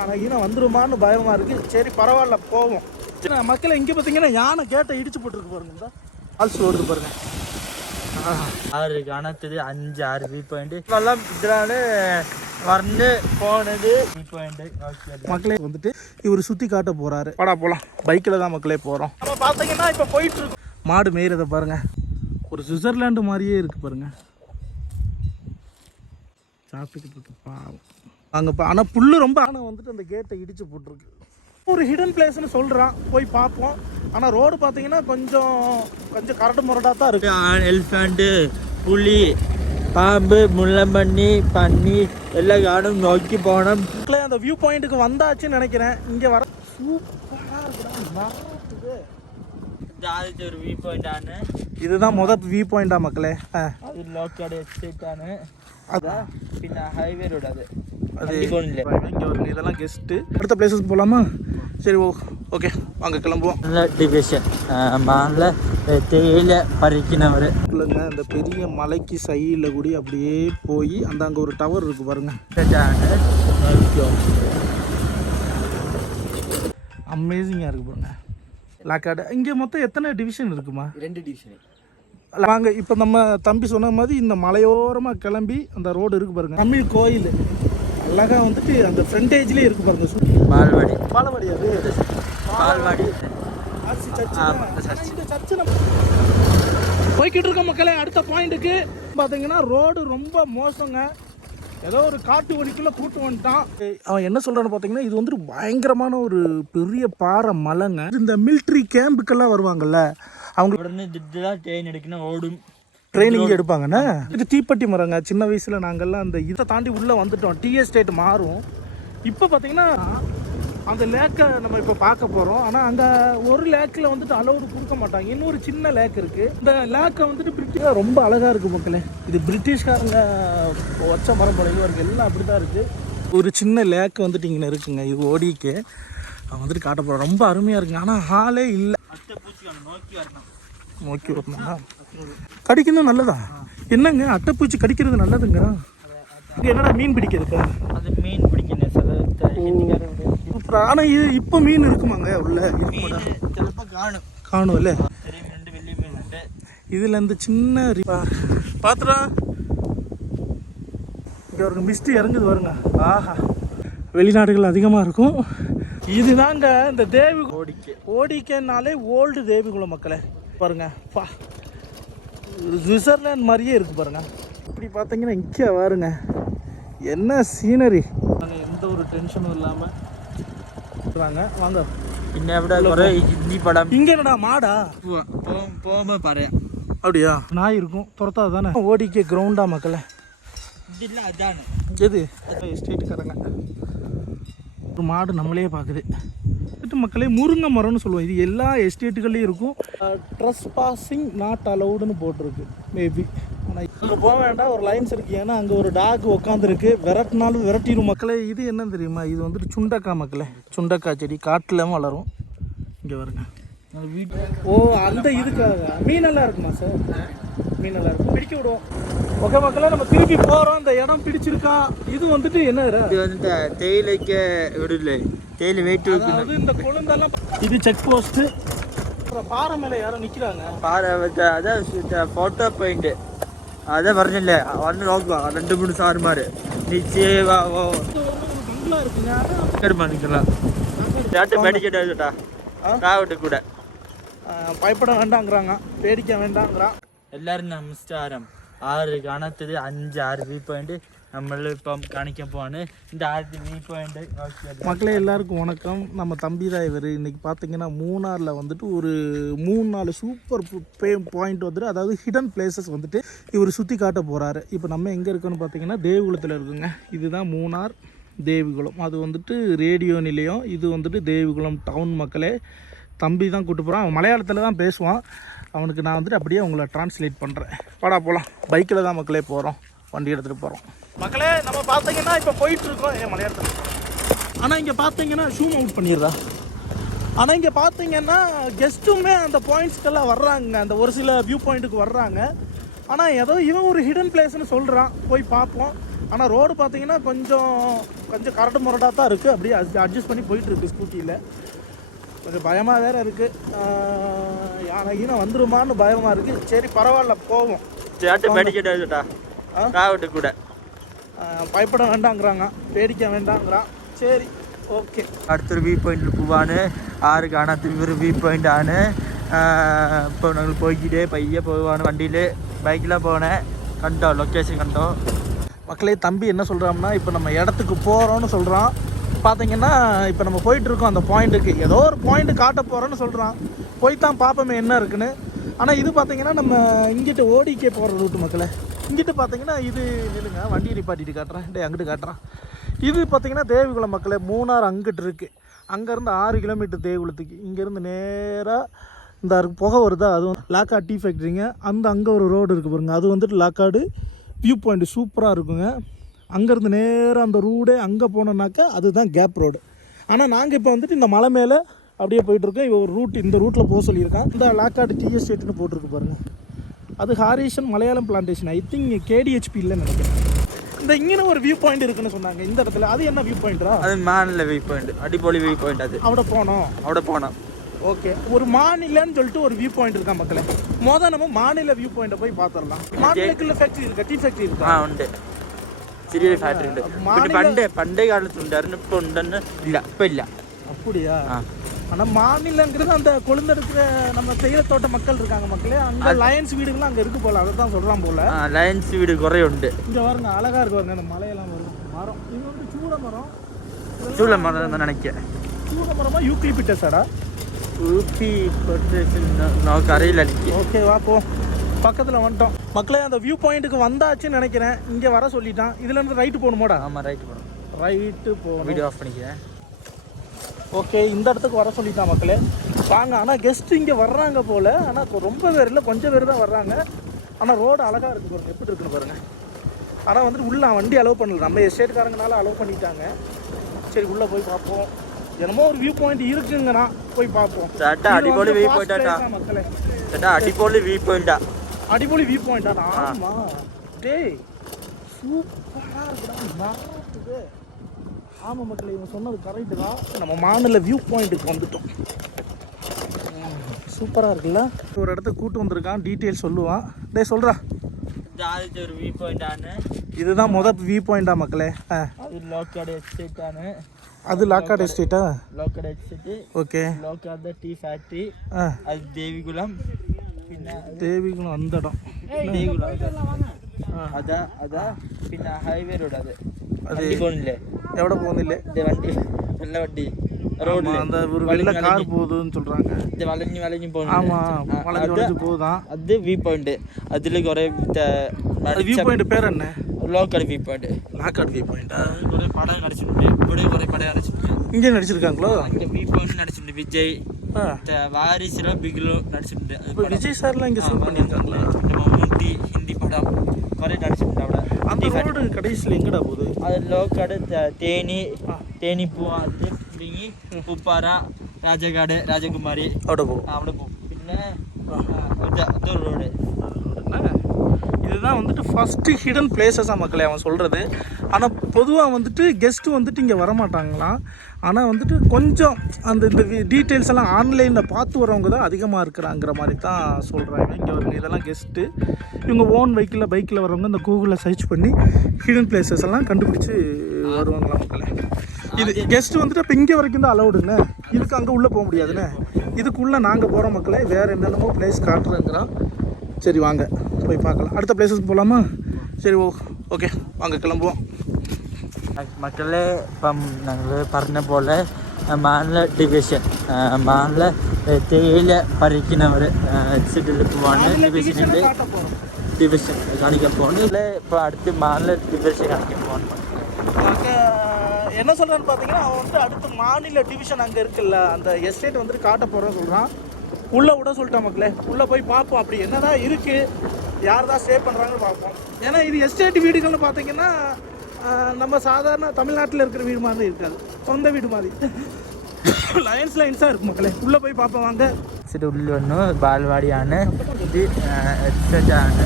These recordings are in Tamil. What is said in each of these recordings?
யானை வந்துருமான்னு பயமாக இருக்குது. சரி பரவாயில்ல போவோம். மக்களை இங்கே பார்த்தீங்கன்னா யானை கேட்டை இடிச்சு போட்டுருக்கு பாருங்க. இந்த ஆல்ஸ் ஓடுது பாருங்க. 6 காணத்துது 5 6 வியூ பாயிண்ட் எல்லாம் இதனால வந்து போனது வியூ பாயிண்ட். மக்களே வந்துட்டு இவர் சுற்றி காட்ட போகிறாரு. படா போகலாம். பைக்கில் தான் மக்களே போகிறோம். நம்ம பார்த்தீங்கன்னா இப்போ போயிட்டு இருக்கோம். மாடு மேய்றதை பாருங்க. ஒரு சுவிட்சர்லாண்டு மாதிரியே இருக்குது பாருங்க. சாப்பிட்டுக்கிட்டு இருக்கு பாவம் அங்கே. ஆனால் புல்லு ரொம்ப ஆனால் வந்துட்டு அந்த கேட்டை இடிச்சு போட்டிருக்கு. ஒரு ஹிடன் பிளேஸ்னு சொல்கிறான், போய் பார்ப்போம். ஆனால் ரோடு பார்த்தீங்கன்னா கொஞ்சம் கரடு முரடாக தான் இருக்குது. எலிஃபண்ட், புலி, பாம்பு, முள்ளம்பன்னி, பன்னி எல்லாம் காணும். நோக்கி போனோம். அந்த வியூ பாயிண்ட்டுக்கு வந்தாச்சுன்னு நினைக்கிறேன். இங்கே வர சூப்பராக இருக்குடா. ஒரு வியூ பாயிண்ட். இதுதான் முதல் வியூ பாயிண்டா மக்களே. அது லோக்கல் எஸ்டேட் அதான் பின்ன ஹைவே ரோடு. அது இங்கே வருங்க. இதெல்லாம் கெஸ்ட்டு. அடுத்த பிளேஸஸ்க்கு போகலாமா? சரி ஓகே வாங்க கிளம்புவோம். நல்ல டிவிஷன் மாலை தேயிலை பறிக்கினவர் இல்லைங்க. அந்த பெரிய மலைக்கு சைடில் கூடி அப்படியே போய் அந்த அங்கே ஒரு டவர் இருக்குது பாருங்க. அமேசிங்காக இருக்குது பாருங்க. லாக்காடு. இங்கே மொத்தம் எத்தனை டிவிஷன் இருக்குமா? 2 டிவிஷன். வாங்க இப்போ நம்ம தம்பி சொன்ன மாதிரி இந்த மலையோரமாக கிளம்பி அந்த ரோடு இருக்குது பாருங்க. தமிழ் கோயில் அழகாக வந்துட்டு அந்த ஃப்ரண்டேஜ்லேயே இருக்குது பாருங்க. பால்வாடி. பாலவாடி. அது பால்வாடி சர்ச்சு. போய்கிட்டு இருக்க மக்களே. அடுத்த பாயிண்ட்டுக்கு பார்த்தீங்கன்னா ரோடு ரொம்ப மோசங்க. ஏதோ ஒரு காட்டு வழிக்குள்ளே கூட்டு வந்துட்டான். அவன் என்ன சொல்கிறான்னு பார்த்தீங்கன்னா இது வந்துட்டு பயங்கரமான ஒரு பெரிய பாறை மலைங்க. இந்த மிலிட்ரி கேம்புக்கெல்லாம் வருவாங்கல்ல, அவங்க உடனே திட்டுலாம் ட்ரெயின் எடுக்கணும் ஓடும் ட்ரைனிங் எடுப்பாங்கண்ணா. இது தீப்பெட்டி மரங்க. சின்ன வயசில் நாங்கள்லாம் அந்த இதை தாண்டி உள்ளே வந்துட்டோம். டீ எஸ்டேட் மாறும். இப்போ பார்த்தீங்கன்னா அந்த லேக்கை நம்ம இப்போ பார்க்க போகிறோம். ஆனால் அங்கே ஒரு லேக்கில் வந்துட்டு அலோடு கொடுக்க மாட்டாங்க. இன்னொரு சின்ன லேக் இருக்குது. இந்த லேக்கை வந்துட்டு பிரிட்டிஷ் ரொம்ப அழகாக இருக்குது மக்களே. இது பிரிட்டிஷ்காரங்க வச்ச மரம் போலையும் இருக்குது. எல்லாம் அப்படி தான் இருக்குது. ஒரு சின்ன லேக் வந்துட்டு இங்கே இருக்குங்க. இது ஓடிக்கு அவன் வந்துட்டு காட்ட போகிறோம். ரொம்ப அருமையாக இருக்குங்க. ஆனால் ஹாலே இல்லை. நோக்கி வரணுங்களா? கடிக்கணும் நல்லதா? என்னங்க அட்டைப்பூச்சி கடிக்கிறது நல்லதுங்க. இங்கே என்னடா மீன் பிடிக்கிறதுக்கா? அது மீன் பிடிக்கணும். ஆனால் இது இப்போ மீன் இருக்குமாங்க உள்ள? காணும் இல்லை. இதில் இந்த சின்ன பாத்திரா இங்கே ஒரு மிஸ்ட் இறங்குது வருங்க. ஆஹா, வெளிநாடுகள் அதிகமாக இருக்கும். இதுதாங்க இந்த ஓடிக்கைனாலே ஓல்டு தேவிகுளம் மக்களே. பாருங்க பா, சுவிட்சர்லாந்து மாதிரியே இருக்கு பாருங்க. இப்படி பார்த்தீங்கன்னா இங்கே பாருங்க என்ன சீனரி. எந்த ஒரு டென்ஷனும் இல்லாமல் வாங்க. பின்ன விட ஒரு ஹிந்தி படம். இங்கே என்னடா மாடா? போக பாரு. அப்படியா? நாய் இருக்கும், துரத்தாது தானே. ஓடிக்கே கிரவுண்டா மக்களே. இல்லை அதானே. எது எஸ்டேட்டுக்காரங்க. ஒரு மாடு நம்மளே பார்க்குது மக்களே. முருங்கை மரம்னு சொல்லுவோம். இது எல்லா எஸ்டேட்டுகள்லையும் இருக்கும். ட்ரெஸ் பாசிங் நாட் அலவுடுன்னு போட்டிருக்கு. மேபி ஆனால் அங்கே போக வேண்டாம். ஒரு லைன்ஸ் இருக்குது. ஏன்னா அங்கே ஒரு டாக் உட்காந்துருக்கு. விரட்டினாலும் விரட்டிடும் மக்களே. இது என்னன்னு தெரியுமா? இது வந்துட்டு சுண்டக்காய் மக்களே. சுண்டக்காய் செடி காட்டில் வளரும். இங்கே வருங்க. ஓ அந்த இதுக்காக மீனெல்லாம் இருக்குமா சார்? மீனெல்லாம் இருக்கும். பிடிக்க விடுவோம். ஓகே மக்களே, நம்ம திருப்பி போகிறோம். இந்த இடம் பிடிச்சிருக்கா? இது வந்துட்டு என்ன? இது வந்துட்டு தேயிலைக்கு விடல. தேயிலை வெயிட் அது இந்த கொழுந்தெல்லாம். இது செக் போஸ்ட்டு. பாறை மேலே யாரும் நிற்கிறாங்க. பாறை அதான் ஃபோட்டோ பாயிண்ட்டு. அதான் வரல வந்து நோக்குவாங்க. 2-3 சார் மாதிரி நிச்சயவா இருக்குங்க. மெடிக்கேட்டா ராவட்டு கூட பயப்பட வேண்டாங்கிறாங்க. பேடிக்க வேண்டாங்கிறான். எல்லாரும் நமஸ்காரம். 6 காணத்துது 5 6 வியூ பாயிண்ட் நம்மளும் இப்போ காணிக்க போவான்னு இந்த 6 வியூ பாயிண்ட். மக்களே எல்லாருக்கும் வணக்கம். நம்ம தம்பி தான் இவர். இன்றைக்கி பார்த்தீங்கன்னா மூணாரில் வந்துட்டு ஒரு 3-4 சூப்பர் பாயிண்ட் வந்துட்டு, அதாவது ஹிடன் பிளேசஸ் வந்துட்டு இவர் சுற்றி காட்ட போகிறாரு. இப்போ நம்ம எங்கே இருக்கோன்னு பார்த்தீங்கன்னா தேவிகுளத்தில் இருக்குங்க. இதுதான் மூணார் தேவிகுளம். அது வந்துட்டு ரேடியோ நிலையம். இது வந்துட்டு தேவிகுளம் டவுன். மக்களே தம்பி தான் கூப்பிட்டு போகிறான். அவன் மலையாளத்தில் தான் பேசுவான். அவனுக்கு நான் வந்துட்டு அப்படியே உங்களை டிரான்ஸ்லேட் பண்ணுறேன். வாடா போகலாம். பைக்கில் தான் மக்களே போகிறோம். வண்டி எடுத்துகிட்டு போகிறோம். மக்களே நம்ம பார்த்தீங்கன்னா இப்போ போயிட்டுருக்கோம். மலையாளத்தில். ஆனால் இங்கே பார்த்தீங்கன்னா ஷூம் அவுட் பண்ணிடுறா. ஆனால் இங்கே பார்த்தீங்கன்னா கெஸ்ட்டுமே அந்த பாயிண்ட்ஸ்க்கெல்லாம் வர்றாங்க. அந்த ஒரு சில வியூ பாயிண்ட்டுக்கு வர்றாங்க. ஆனால் ஏதோ இவன் ஒரு ஹிடன் பிளேஸ்னு சொல்கிறான். போய் பார்ப்போம். ஆனால் ரோடு பார்த்தீங்கன்னா கொஞ்சம் கரடு முரடாக தான் இருக்குது. அப்படியே அட்ஜஸ்ட் பண்ணி போயிட்டுருக்கு ஸ்கூட்டியில். கொஞ்சம் பயமாக வேறு இருக்குது. யானை கீனை வந்துருமான்னு பயமாக இருக்குது. சரி பரவாயில்ல போவோம். கூட பயப்பட வேண்டாங்கிறாங்க, பேடிக்க வேண்டாங்கிறான். சரி ഓക്കെ. അടുത്തൊരു വ്യൂ പോയിന്റിൽ പോവാണ്. ആറ് കാണാത്ത ഒരു വ്യൂ പോയിന്റ് ആണ്. ഇപ്പോൾ ഞങ്ങൾ പോയിക്കിട്ടേ പയ്യെ പോവാണ്. വണ്ടിയിൽ ബൈക്കിലാണ് പോകണേ. കണ്ടോ ലൊക്കേഷൻ കണ്ടോ மக்களே? தம்பி என்ன சொல்கிறான்னா, இப்போ நம்ம இடத்துக்கு போகிறோன்னு சொல்கிறான். பார்த்தீங்கன்னா இப்போ நம்ம போயிட்டுருக்கோம் அந்த பாயிண்ட்டுக்கு. ஏதோ ஒரு பாயிண்ட்டு காட்ட போகிறோன்னு சொல்கிறான். போய் தான் பார்ப்போமே என்ன இருக்குன்னு. ஆனால் இது பார்த்தீங்கன்னா நம்ம இங்கிட்ட ஓடிக்கே போகிற ரூட்டு மக்களே. இங்கிட்டு பார்த்தீங்கன்னா இது நில்லுங்க, வண்டி நிப்பாட்டிட்டு காட்டுறேன். அங்கிட்டு காட்டுறான். இது பார்த்தீங்கன்னா தேவிகுளம் மக்களே. மூணார் அங்கிட்டு இருக்குது. அங்கேருந்து 6 கிலோமீட்டர் தேவிகுளத்துக்கு. இங்கேருந்து நேராக இந்த புகை வருதா, அதுவும் லாக்காடு டீ ஃபேக்ட்ரிங்க. அங்கே ஒரு ரோடு இருக்குது பாருங்கள், அது வந்துட்டு லாக்காடு வியூ பாயிண்ட் சூப்பராக இருக்குங்க. அங்கேருந்து நேராக அந்த ரோடே அங்கே போனோன்னாக்கா அதுதான் கேப் ரோடு. ஆனால் நாங்கள் இப்போ வந்துட்டு இந்த மலை மேலே அப்படியே போயிட்டுருக்கோம். இவ ஒரு ரூட் இந்த ரூட்டில் போக சொல்லியிருக்கான். இந்த லாக்காடு டீ எஸ்டேட்னு போட்டிருக்கு பாருங்கள். அது Harrison Malayalam plantation. I think KDHP இல்லைன்னு நினைக்கிறேன். இந்த இங்கே ஒரு வியூ பாயிண்ட் இருக்குன்னு சொன்னாங்க இந்த இடத்துல. அது என்ன வியூ பாயிண்டா? அது மாநில வியூ பாயிண்ட், அடிப்பொலி வியூ பாயிண்ட். அது അവിടെ போனோம். ஓகே, ஒரு மாநிலன்னு சொல்லிட்டு ஒரு வியூ பாயிண்ட் இருக்கா மக்களே. நம்ம மாநில வியூ பாயிண்ட்டை போய் பார்த்துடலாம். மாநிலக்குள்ள ஃபேக்ட்ரி இருக்கா? டீ ஃபேக்ட்ரி இருக்கா? ഉണ്ട്. ചെറിയ ഫാക്ടറി ഉണ്ട്. പണ്ടേ കാലത്തുണ്ടായിരുന്നു. ഇപ്പൊ ഉണ്ടെന്ന് ഇല്ല, ഇപ്പൊ ഇല്ല. அப்படியா? ஆனால் மாநிலங்கிறது அந்த கொழுந்தெடுக்கிற நம்ம தேயிலத்தோட்ட மக்கள் இருக்காங்க மக்களே. அங்கே லயன்ஸ் வீடுகள்லாம் அங்கே இருக்கு போல. அதை தான் சொல்கிறான் போல. லயன்ஸ் வீடு குறை உண்டு. இங்கே பாருங்க, அழகாக இருக்கு பாருங்க. அந்த மலையெல்லாம் வரும் மரம். இது வந்து சூள மரம் தான் நினைக்கிறேன். சூள மரமா யூக்லிபிட்டஸாடா? நமக்கு அறையில் ஓகே வா போ. பக்கத்தில் வந்துட்டோம் மக்களே. அந்த வியூ பாயிண்ட்டுக்கு வந்தாச்சுன்னு நினைக்கிறேன். இங்கே வர சொல்லிட்டான். இதுலேருந்து ரைட்டு போகணுமோடா? ஆமாம், ரைட்டு போகணும். ரைட்டு போகணும். வீடியோ ஆஃப் பண்ணிக்கிறேன். ஓகே, இந்த இடத்துக்கு வர சொல்லிட்டான் மக்களே. வாங்க. ஆனால் கெஸ்ட்டு இங்கே வர்றாங்க போல். ஆனால் ரொம்ப பேர் இல்லை, கொஞ்சம் பேர் தான் வர்றாங்க. ஆனால் ரோடு அழகாக இருக்குது பாருங்கள், எப்படி இருக்குன்னு பாருங்கள். ஆனால் வந்துட்டு உள்ளே வண்டி அலோவ் பண்ணல. நம்ம எஸ்டேட்காரங்கனால அலோவ் பண்ணிட்டாங்க. சரி உள்ளே போய் பார்ப்போம். என்னமோ ஒரு வியூ பாயிண்ட் இருக்குங்கண்ணா, போய் பார்ப்போம். அடிப்பொலி வியூ பாயிண்டா மக்களே. அடிப்பொலி வியூ பாயிண்டா? அடிப்பொலி வியூ பாயிண்டா? ஆமாம் டேய், சூப்பராக இருக்குடா. ஆமாம் மக்களே, இவங்க சொன்னது கரெக்டு தான். நம்ம மாநில வியூ பாயிண்ட்டுக்கு வந்துட்டோம். சூப்பராக இருக்குல்ல. ஒரு இடத்துக்கு கூட்டு வந்திருக்கான், டீட்டெயில் சொல்லுவான். டே சொல்கிறா. ஒரு வியூ பாயிண்டானு. இதுதான் வியூ பாயிண்டா மக்களே? அது லோக்காடு எஸ்டேட்டானு. அது லாக்காடு எஸ்டேட்டா? Lockhart estate. Okay. Lockhart tea factory. அது தேவிகுளம். പിന്നെ தேவிகுளம் அந்த இடம். தேவிகுளம் അതാ പിന്നെ ഹൈവേ റോഡ്. അത് പോണില്ലേ? എവിടെ പോകുന്നില്ലേ? വണ്ടി വെള്ള വണ്ടി ரோட்ல அந்த ஒரு வெள்ள கார் போகுதுன்னு சொல்றாங்க. இது வளைஞ்சு போகுது. ஆமா, வளைஞ்சு போகுதான். அது வியூ பாயிண்ட். அதுல குறை வியூ பாயிண்ட் பேர் என்ன? Local view point. Lockhart view பாயிண்டா? குறை படம் நடிச்சிருக்கு. இப்படி குறை படம் நடிச்சிருக்கு. இங்கே நடிச்சிருக்காங்களோ? இங்க வியூ பாயிண்ட் நடிச்சிருக்கு. விஜய் வாரிசுல பிகிலோ நடிச்சிருக்கு. விஜய் சார்லாம் இங்கே ஷூட் பண்ணியிருக்காங்களா? மம்முட்டி ஹிந்தி படம் குறை நடிச்சிருக்கு. അവിടെ அந்த ரோடு கடைசியில் எங்கடா போகுது? அது லோக்காடு தேனி பூவாத்து பிடிங்கி உப்பார ராஜகாடு ராஜகுமாரி അവിടെ പോകും. പിന്നെ അതൊരു ரோடு. இதுதான் வந்துட்டு ஃபஸ்ட்டு ஹிடன் பிளேசஸாக மக்களே அவன் சொல்கிறது. ஆனால் பொதுவாக வந்துட்டு கெஸ்ட்டு வந்துட்டு இங்கே வரமாட்டாங்களாம். ஆனால் வந்துட்டு கொஞ்சம் இந்த டீட்டெயில்ஸ் எல்லாம் ஆன்லைனில் பார்த்து வரவங்க தான் அதிகமாக இருக்கிறாங்கிற மாதிரி தான் சொல்கிறாங்க. இங்கே வருங்க, இதெல்லாம் கெஸ்ட்டு. இவங்க ஓன் பைக்கில் வரவங்க இந்த கூகுளில் சர்ச் பண்ணி ஹிடன் பிளேசஸ் எல்லாம் கண்டுபிடிச்சி வருவாங்களாம் மக்களே. இது கெஸ்ட்டு வந்துட்டு இப்போ இங்கே வரைக்கும் தான் அலௌடுங்க. இதுக்கு அங்கே உள்ளே போக முடியாதுண்ணே. இதுக்குள்ளே நாங்கள் போகிற மக்களே வேறு என்னென்னமோ பிளேஸ் காட்டுறேங்கிறோம். சரி வாங்க போய் பார்க்கலாம். அடுத்த பிளேஸஸ்க்கு போகலாமா? சரி ஓகே வாங்க கிளம்புவோம் மக்களே. ഇപ്പം ഞങ്ങൾ പറഞ്ഞ പോലെ മാനില ഡിവിഷൻ മാനില തേയില പറിക്കുന്നവർ എക്സിറ്റിൽ പോവാണ്. ഡിവിഷൻ കാണിക്കാൻ പോകുന്നു. ഇപ്പോൾ അടുത്ത് മാനില ഡിവിഷൻ കാണിക്കാൻ പോകുന്നു. என்ன சொல்கிறான்னு பார்த்தீங்கன்னா, அவன் வந்துட்டு அடுத்து மாநில டிவிஷன் அங்கே இருக்குல்ல, அந்த எஸ்டேட் வந்துட்டு காட்ட போகிறோன்னு சொல்கிறான். உள்ளே விட சொல்லிட்டான் மக்களே. உள்ளே போய் பார்ப்போம் அப்படி என்னதான் இருக்குது, யார் தான் ஸ்டே பண்ணுறாங்கன்னு பார்ப்போம். ஏன்னா இது எஸ்டேட் வீடுகள்னு பார்த்தீங்கன்னா நம்ம சாதாரண தமிழ்நாட்டில் இருக்கிற வீடு மாதிரி இருக்காது, சொந்த வீடு மாதிரி லைன்ஸாக இருக்கும் மக்களே. உள்ளே போய் பார்ப்போம் வாங்க. சரி உள்ளே ஒன்று பால்வாடியான இது எக்ஸட்டான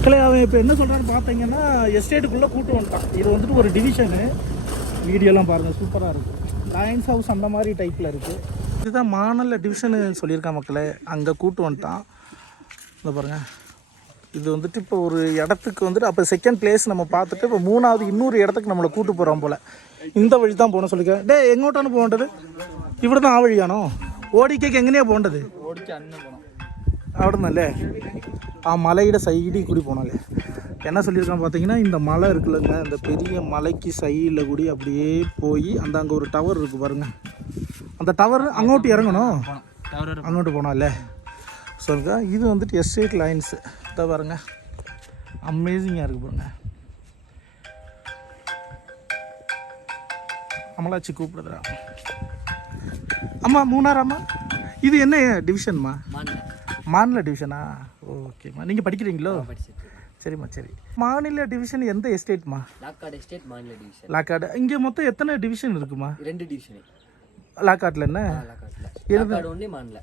மக்களே அவன் இப்போ என்ன சொல்கிறான்னு பார்த்தீங்கன்னா எஸ்டேட்டுக்குள்ளே கூட்டு வந்துட்டான். இது வந்துட்டு ஒரு டிவிஷனு. வீடியோலாம் பாருங்கள், சூப்பராக இருக்குது. லைன்ஸ் ஹவுஸ் அந்த மாதிரி டைப்பில் இருக்குது. இதுதான் மாநல்ல டிவிஷனு சொல்லியிருக்கான் மக்களே. அங்கே கூட்டு வந்துட்டான். இந்த பாருங்கள், இது வந்துட்டு இப்போ ஒரு இடத்துக்கு வந்துட்டு அப்போ செகண்ட் பிளேஸ் நம்ம பார்த்துட்டு இப்போ மூணாவது இன்னொரு இடத்துக்கு நம்மளை கூட்டு போகிறோம் போல். இந்த வழி தான் போகணும் சொல்லிக்க. டே எங்கோட்டானு போகேண்டது? ഇവിടെ നിന്ന് ആ വഴിയാണോ? ഓടിക്കേക്ക് എങ്ങനെയാണ് പോകേണ്ടത്? അവിടെ നിന്നല്ലേ ആ മലയുടെ സൈഡിൽ കൂടി പോകണമല്ലേ. என்ன சொல்லியிருக்கான் பார்த்தீங்கன்னா, இந்த மலை இருக்குல்லங்க, இந்த பெரிய மலைக்கு சைடில் கூடி அப்படியே போய் அந்த அங்கே ஒரு டவர் இருக்குது பாருங்கள். அந்த டவர் அங்கோட்டு இறங்கணும், அங்கோட்டு போனோம்ல சொல்லுங்க. இது வந்துட்டு எஸ்டேட் லைன்ஸு இதை பாருங்க, அமேசிங்காக இருக்குது பாருங்க. அமலாச்சி கூப்பிடுறா. அம்மா மூணார் அம்மா, இது என்ன டிவிஷன்மா? மாநில டிவிஷனா? ஓகேம்மா. நீங்கள் படிக்கிறீங்களோ? சரிம்மா சரி. மாநில டிவிஷன் எந்த எஸ்டேட்மா? லாக்காடு எஸ்டேட் மாநில டிவிஷன். லாக்காடு. இங்கே மொத்தம் எத்தனை டிவிஷன் இருக்குமா? 2 டிவிஷன். லாக்காட்டில் என்ன? லாக்காடு ஒண்ணே மாநில.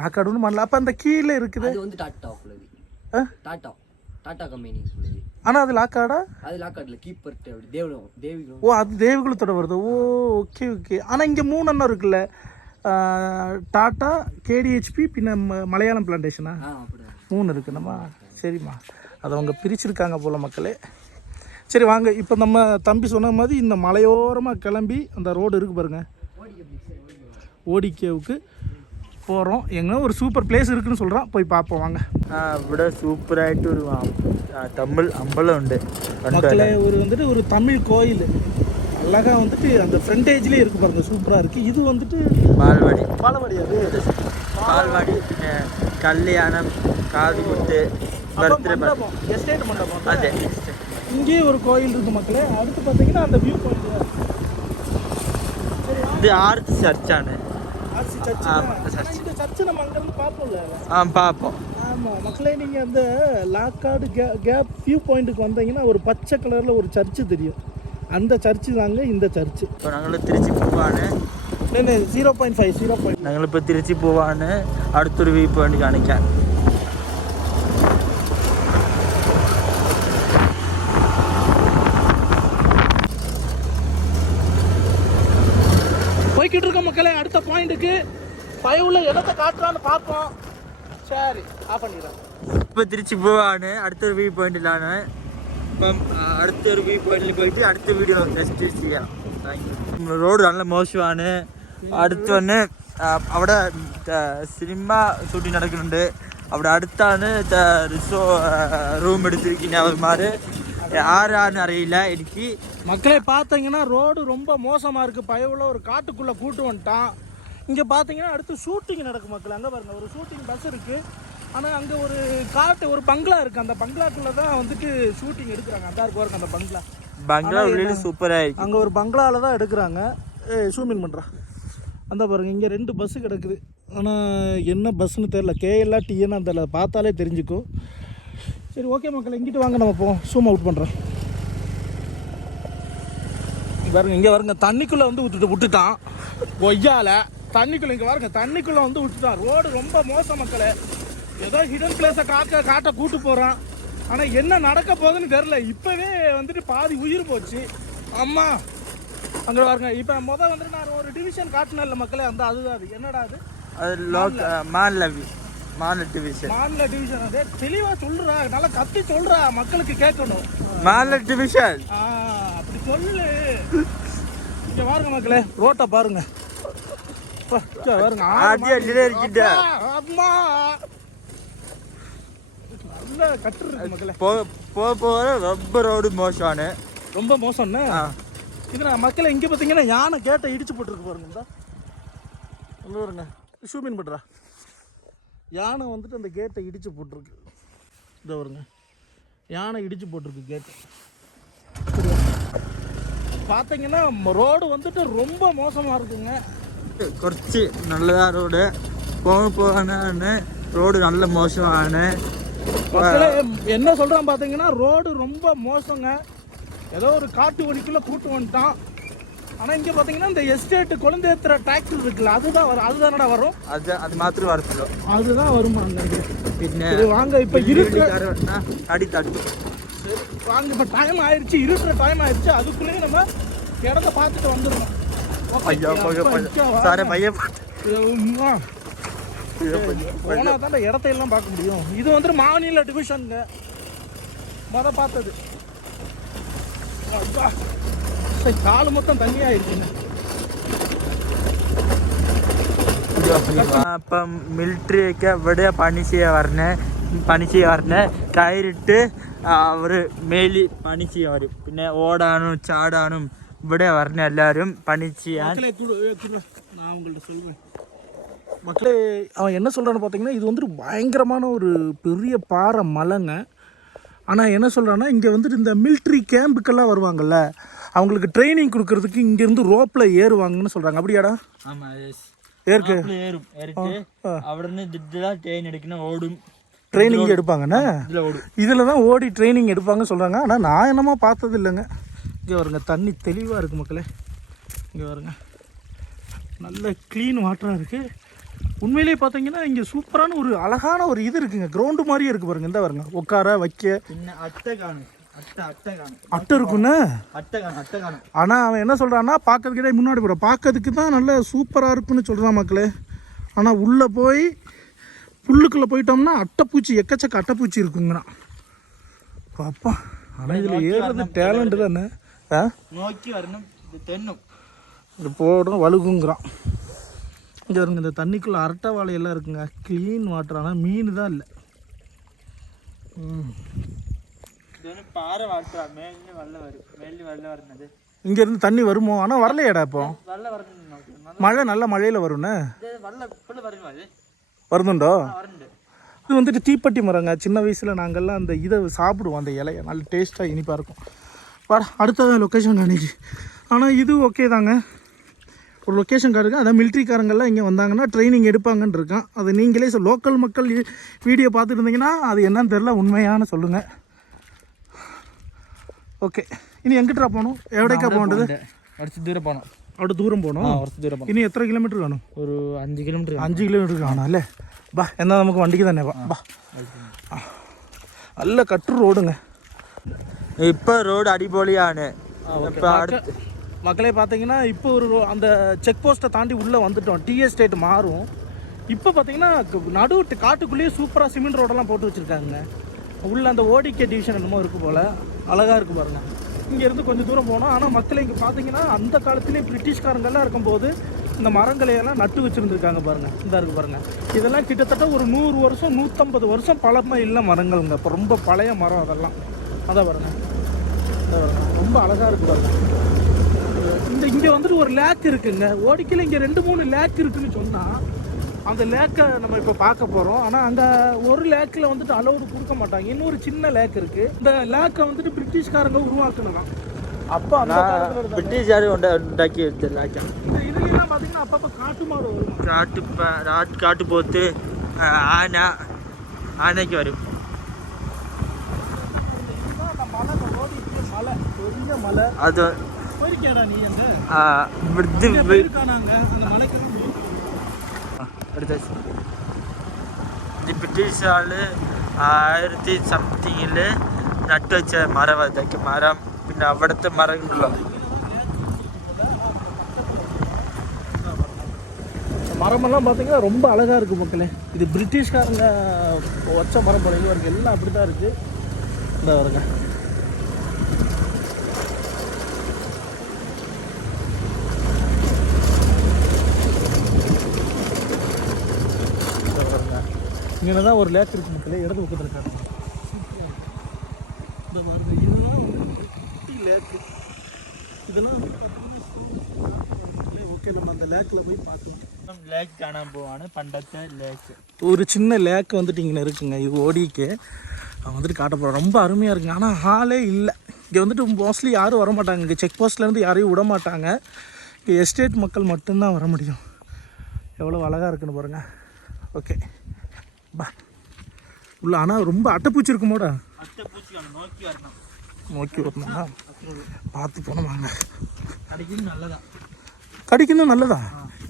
லாக்காடு ஒன்று மாநில. அப்போ அந்த கீழே இருக்குது அது வந்து டாட்டா உள்ளது. டாட்டா கம்பெனி உள்ளது. ஆனால் அது லாக்காடா? அது லாக்காடுல கீப்பர் தேவிகுளம். ஓ, அது தேவிகுளத்தோட வருது. ஓ ஓகே ஓகே. ஆனால் இங்கே 3 அண்ணா இருக்குல்ல, டாட்டா, கேடிஹெச்பி, பின்ன மலையாளம் பிளான்டேஷனா? 3 இருக்குண்ணா. சரிம்மா, அதை அவங்க பிரிச்சிருக்காங்க போல் மக்களே. சரி வாங்க, இப்போ நம்ம தம்பி சொன்ன மாதிரி இந்த மலையோரமாக கிளம்பி அந்த ரோடு இருக்குது பாருங்கள், ஓடிக்கேவுக்கு போகிறோம். எங்கே ஒரு சூப்பர் பிளேஸ் இருக்குன்னு சொல்கிறான், போய் பார்ப்போம் வாங்க. ഇവിടെ സൂപ്പറായിട്ട് ഒരു തമിഴ് അമ്പലം ഉണ്ട് மக்களே. ஒரு வந்துட்டு ஒரு தமிழ் கோயில் அழகாக வந்துட்டு அந்த ஃப்ரண்டேஜ்லேயே இருக்குது பாருங்கள், சூப்பராக இருக்குது. இது வந்துட்டு பாலவாடி. அது பால்வாடி, கல்யாணம், காதுகுத்து, எஸ்டேட் மண்டபம். அதே இங்கேயே ஒரு கோயில் இருக்குது மக்களே. அடுத்து பார்த்தீங்கன்னா அந்த வியூ பாயிண்ட். இது ஆர்சி சர்ச்சானு. இந்த சர்ச்சு நம்ம அங்கேருந்து பார்ப்போம்ல. பார்ப்போம். ஆமாம் மக்களே, நீங்கள் அந்த லாக்காடு கேப் வியூ பாயிண்ட்டுக்கு வந்தீங்கன்னா ஒரு பச்சை கலரில் ஒரு சர்ச்சு தெரியும். அந்த சர்ச்சு தாங்க இந்த சர்ச்சு. இப்போ நாங்கள் திருச்சி போவான்னு 0.5 ഞങ്ങളിപ്പോൾ തിരിച്ച് പോവാണ്. അടുത്തൊരു വ്യൂ പോയിന്റ് കാണിക്കാൻ. போய்கிட்டு இருக்கோம் மக்களே. அடுத்த பாயிண்ட்டுக்கு பயவுள்ள இடத்தை காட்டுறான்னு பார்ப்போம். சரி, ஆஃப் பண்ணிடுறேன். இப்போ തിരിച്ച് പോവാണ്. അടുത്തൊരു വ്യൂ പോയിന്റിലാണ്. അപ്പം അടുത്തൊരു വ്യൂ പോയിന്റിൽ പോയിട്ട് അടുത്ത വീഡിയോ നെക്സ്റ്റ് ചെയ്യാം. റോഡ് നല്ല മോശമാണ്. അടുത്ത് വന്ന് അവിടെ സിനിമ ഷൂട്ടിങ് നടക്കുന്നുണ്ട്. അവിടെ അടുത്താണ് റൂം എടുത്തിരിക്കുന്ന അവന്മാർ. ആരാന്ന് അറിയില്ല എനിക്ക്. மக்களே பார்த்தீங்கன்னா ரோடு ரொம்ப மோசமாக இருக்குது. பயவுள்ள ஒரு காட்டுக்குள்ளே கூட்டு வந்துட்டான். இங்கே பார்த்தீங்கன்னா அடுத்து ஷூட்டிங் நடக்கும் மக்கள். அங்கே பாருங்கள், ஒரு ஷூட்டிங் பஸ் இருக்குது. ஆனால் அங்கே ஒரு ஒரு பங்களா இருக்குது. அந்த பங்களாக்குள்ளே தான் வந்துட்டு ஷூட்டிங் எடுக்கிறாங்க. அந்த இருக்கும் அந்த பங்களா உள்ளே சூப்பராக இருக்குது. அங்கே ஒரு பங்களாவில் தான் எடுக்கிறாங்க. ஷூமின் பண்ணுறான். அந்த பாருங்கள், இங்கே 2 பஸ்ஸு கிடக்குது. ஆனால் என்ன பஸ்ஸுன்னு தெரில, கேஎல்லா டிஎன்னு அந்த பார்த்தாலே தெரிஞ்சுக்கும். சரி ஓகே மக்கள், இங்கிட்டு வாங்க நம்ம போவோம். ஜூம் அவுட் பண்ணுறேன் பாருங்க. இங்கே பாருங்க, தண்ணிக்குள்ளே வந்து விட்டுட்டான் கொய்யால. தண்ணிக்குள்ளே இங்கே பாருங்க, தண்ணிக்குள்ளே வந்து விட்டுட்டான். ரோடு ரொம்ப மோசம் மக்களே. ஏதோ ஹிடன் பிளேஸை காட்ட கூட்டு போகிறான். ஆனால் என்ன நடக்க போகுதுன்னு தெரில. இப்போவே வந்துட்டு பாதி உயிர் போச்சு. அம்மா அங்கே பாருங்க. இப்போ வந்துட்டு நான் ஒரு டிவிஷன் காட்டினேன்ல மக்களே, அதுதான் அது. என்னடா அது? மாநில டிவிஷன். அதே தெளிவா சொல்றா, நல்லா கத்தி சொல்றா, மக்களுக்கு கேட்கணும். மாநில டிவிஷன் அப்படி சொல்லு. இங்க பாருங்க மக்களே, ரோட்டை பாருங்க. பாருங்க, அம்மா நல்ல கட்டு இருக்கு மக்களே. போக ரொம்ப ரோடு மோசமான, ரொம்ப மோசம்னு. இது மக்களே இங்கே பார்த்தீங்கன்னா யானை கேட்டை இடிச்சு போட்டுருக்கு பாருங்க. இந்த பாருங்க, ஷூமின் பண்ணுறா. யானை வந்துட்டு அந்த கேட்டை இடித்து போட்டிருக்கு. இதை வருங்க, யானை இடித்து போட்டிருக்கு கேட்டை. பார்த்தீங்கன்னா ரோடு வந்துட்டு ரொம்ப மோசமாக இருக்குங்க. കുറച്ച് നല്ലതാ റോഡ്. போகான்னு ரோடு நல்ல மோசமான. என்ன சொல்கிறான் பார்த்தீங்கன்னா, ரோடு ரொம்ப மோசங்க. ஏதோ ஒரு காட்டு வழிக்குள்ளே கூட்டு வந்துட்டான். ஆனால் இங்கே பார்த்தீங்கன்னா இந்த எஸ்டேட்டு கொழுந்து ஏற்றுற டிராக்டர் இருக்குல்ல அதுதான் வரும். அதுதானடா வரும். அது மாத்திரம் வரத்துள்ளோ. அதுதான் வருமா அங்கே? പിന്നെ வாங்க இப்போ இருட்டுற அடி தட்டு. சரி வாங்க, இப்போ டைம் ஆயிடுச்சு, இருட்டுற டைம் ஆயிடுச்சு. அதுக்குள்ளேயே நம்ம இடத்த பார்த்துட்டு வந்துடணும். ஐயா சாரே பையன் போனா தான் இடத்த எல்லாம் பார்க்க முடியும். இது வந்துட்டு மாநில டிவிஷனுங்க பார்த்தது. சரி காலு மொத்தம் தண்ணியாயிருக்குங்க. അപ്പം മിലിറ്ററിയൊക്കെ ഇവിടെ പണി ചെയ്യാൻ വരണേ കയറിട്ട് അവർ മേലി പണി ചെയ്യാൻ വരും. പിന്നെ ഓടാനും ചാടാനും ഇവിടെ വരണ എല്ലാവരും പണി ചെയ്യാൻ. நான் உங்கள்கிட்ட சொல்லுவேன் மக்களே. அவன் என்ன சொல்கிறான்னு பார்த்தீங்கன்னா இது வந்துட்டு பயங்கரமான ஒரு பெரிய பாறை மலைங்க. ஆனால் என்ன சொல்கிறான்னா இங்கே வந்துட்டு இந்த மிலிட்ரி கேம்புக்கெல்லாம் வருவாங்கள்ல, அவங்களுக்கு ட்ரைனிங் கொடுக்கறதுக்கு இங்கேருந்து ரோப்பில் ஏறுவாங்கன்னு சொல்கிறாங்க. அப்படியாடா? ஆமாம் ஏற்கு ஏறும் ஏறிட்டு അവിടെ ഇതിലാണ് ട്രെയിൻ എടുക്കുന്ന ஓடும் ட்ரைனிங் எடுப்பாங்கண்ணே. இதில் தான் ஓடி ட்ரைனிங் எடுப்பாங்கன்னு சொல்கிறாங்க. ஆனால் நான் என்னமோ பார்த்தது இல்லைங்க. இங்கே வருங்க தண்ணி தெளிவாக இருக்குது மக்களே. இங்கே வருங்க நல்ல க்ளீன் வாட்டராக இருக்குது. உண்மையிலேயே பார்த்தீங்கன்னா இங்கே சூப்பரான ஒரு அழகான ஒரு இது இருக்குங்க. கிரவுண்டு மாதிரியே இருக்குது பாருங்க. இந்த பாருங்க உட்கார வைக்க அட்டை இருக்குண்ணே. ஆனால் அவன் என்ன சொல்கிறான்னா பார்க்கறதுக்கிட்டே முன்னாடி போகிற பார்க்கறதுக்கு தான் நல்ல சூப்பராக இருக்குன்னு சொல்கிறான் மக்களே. ஆனால் உள்ளே போய் புல்லுக்குள்ளே போயிட்டோம்னா அட்டைப்பூச்சி எக்கச்சக்க அட்டைப்பூச்சி இருக்குங்கண்ணா. அப்பா ஆனால் இதில் ஏறுறது டேலண்ட்டு தானே. நோக்கி வரணும் தென்னும் இது போடணும் வழுகுங்கிறான். இங்கே வருங்க இந்த தண்ணிக்குள்ளே அரட்டை வாழையெல்லாம் இருக்குங்க. Clean water. ஆனால் மீன் தான் இல்லை. பாறை வாட்டரா மேலே வெள்ளம் வரும். மேலே வெள்ளம் வருது. இங்கேருந்து தண்ணி வருமோ? ஆனால் வரலையாடா இப்போ. வெள்ளம் வருது. மழை நல்ல மழையில் வரும்ண்ணே. வருதுண்டோ? இது வந்துட்டு தீப்பெட்டி மரங்க. சின்ன வயசில் நாங்கள்லாம் அந்த இதை சாப்பிடுவோம். அந்த இலையை நல்ல டேஸ்ட்டாக இனிப்பாக இருக்கும். வாடா அடுத்த லொக்கேஷன் அன்றைக்கி. ஆனால் இது ஓகே தாங்க. ஒரு லொக்கேஷன் காருக்கு அதான் மிலிட்ரிக்காரங்கெல்லாம் இங்கே வந்தாங்கன்னா ட்ரைனிங் எடுப்பாங்கன்னு இருக்கான். அது நீங்களே லோக்கல் மக்கள் வீடியோ பார்த்துட்டு இருந்தீங்கன்னா அது என்னன்னு தெரில, உண்மையான சொல்லுங்கள். ஓகே இனி எங்கிட்டா போகணும்? எவ்வளோக்கா போகணுது? அடுத்த தூரம் போகணும். அவ்வளோ தூரம் போகணும். தூரம் இனி எத்தனை கிலோமீட்டர் வேணும்? ஒரு 5 കിലോമീറ്റർ. 5 കിലോമീറ്റർ കാണാം അല്ലേ? ബാ എന്നാൽ നമുക്ക് വണ്ടിക്ക് തന്നെ ബാ. നല്ല കട്ട് റോഡുங்க. இப்போ ரோடு அடிபொலிയാണ്. இப்போ மக்களே பார்த்தீங்கன்னா இப்போ ஒரு அந்த செக் போஸ்ட்டை தாண்டி உள்ளே வந்துட்டோம். டீ எஸ்டேட் மாறும். இப்போ பார்த்தீங்கன்னா நடு காட்டுக்குள்ளேயே சூப்பராக சிமெண்ட் ரோடெல்லாம் போட்டு வச்சுருக்காங்க. உள்ளே அந்த ஓடிகே டிவிஷன் என்னமோ இருக்குது போல். அழகாக இருக்குது பாருங்க. இங்கேருந்து கொஞ்சம் தூரம் போனோம். ஆனால் மக்கள் இங்கே பார்த்தீங்கன்னா அந்த காலத்துலேயே பிரிட்டிஷ்காரங்கெல்லாம் இருக்கும்போது இந்த மரங்களையெல்லாம் நட்டு வச்சுருந்துருக்காங்க பாருங்கள். இந்த இருக்குது பாருங்கள். இதெல்லாம் கிட்டத்தட்ட ஒரு 100 வருஷம் 150 வருஷம் பழமை இல்லை மரங்கள்ங்க. இப்போ ரொம்ப பழைய மரம் அதெல்லாம். அதான் பாருங்கள். ரொம்ப அழகாக இருக்குது பாருங்கள். இங்கே வந்துட்டு ஒரு லேக் இருக்குங்க. ஓடிக்கையில் இங்கே 2-3 லேக் இருக்குதுன்னு சொன்னால் அந்த லேக்கை நம்ம இப்போ பார்க்க போகிறோம். ஆனால் அங்கே ஒரு லேக்கில் வந்துட்டு அலோடு கொடுக்க மாட்டாங்க. இன்னொரு சின்ன லேக் இருக்குது. இந்த லேக்கை வந்துட்டு பிரிட்டிஷ்காரங்க உருவாக்கணும். அப்போ அந்த பிரிட்டிஷார் உண்டாக்கி வச்ச லேக். இந்த இதுலாம் பார்த்தீங்கன்னா அப்பப்போ காட்டு மாடு வரும். காட்டு போத்து ஆனைக்கு வரும். மலை பெரிய மலை. அது போயிருக்கேடா நீ? அந்த அந்த மலைக்கு பிரிட்டிஷ் ஆள் 1000 സംതിങ്ങിൽ നട്ടു വെച്ച മരം. അതൊക്കെ മരം പിന്നെ അവിടുത്തെ മരങ്ങളോ மரமெல்லாம் பார்த்தீங்கன்னா ரொம்ப அழகாக இருக்குது மக்களே. இது பிரிட்டிஷ்காரங்க வச்ச மரம் போல இருக்குது. எல்லாம் அப்படி தான் இருக்குது. இந்த வருங்க இங்கே தான் ஒரு லேக் இருக்குது மக்களே. இடது பக்கத்தில் இருக்காங்க. இந்த பாருங்க இதெல்லாம் குட்டி லேக்கு. இதெல்லாம் ஓகே நம்ம அந்த லேக்கில் போய் பார்க்கலாம். லேக் காணாம போவானு பண்டத்தை லேக். ஒரு சின்ன லேக் வந்துட்டு இங்கே இருக்குங்க. இது ஓடிக்கு அவன் வந்துட்டு காட்ட போகிறான். ரொம்ப அருமையாக இருக்குங்க. ஆனால் ஹாலே இல்லை. இங்கே வந்துட்டு மோஸ்ட்லி யாரும் வர மாட்டாங்க. இங்கே செக் போஸ்ட்லேருந்து யாரையும் விட மாட்டாங்க. இங்கே எஸ்டேட் மக்கள் மட்டும்தான் வர முடியும். எவ்வளோ அழகாக இருக்குன்னு பாருங்கள். ஓகே பா உள்ள. ஆனால் ரொம்ப அட்டைப்பூச்சி இருக்குமோடா. நோக்கி வரணும். நோக்கி வரணும்னா பார்த்து போனோம் வாங்க. கடிக்கிறது நல்லதான். கடிக்கணும் நல்லதா?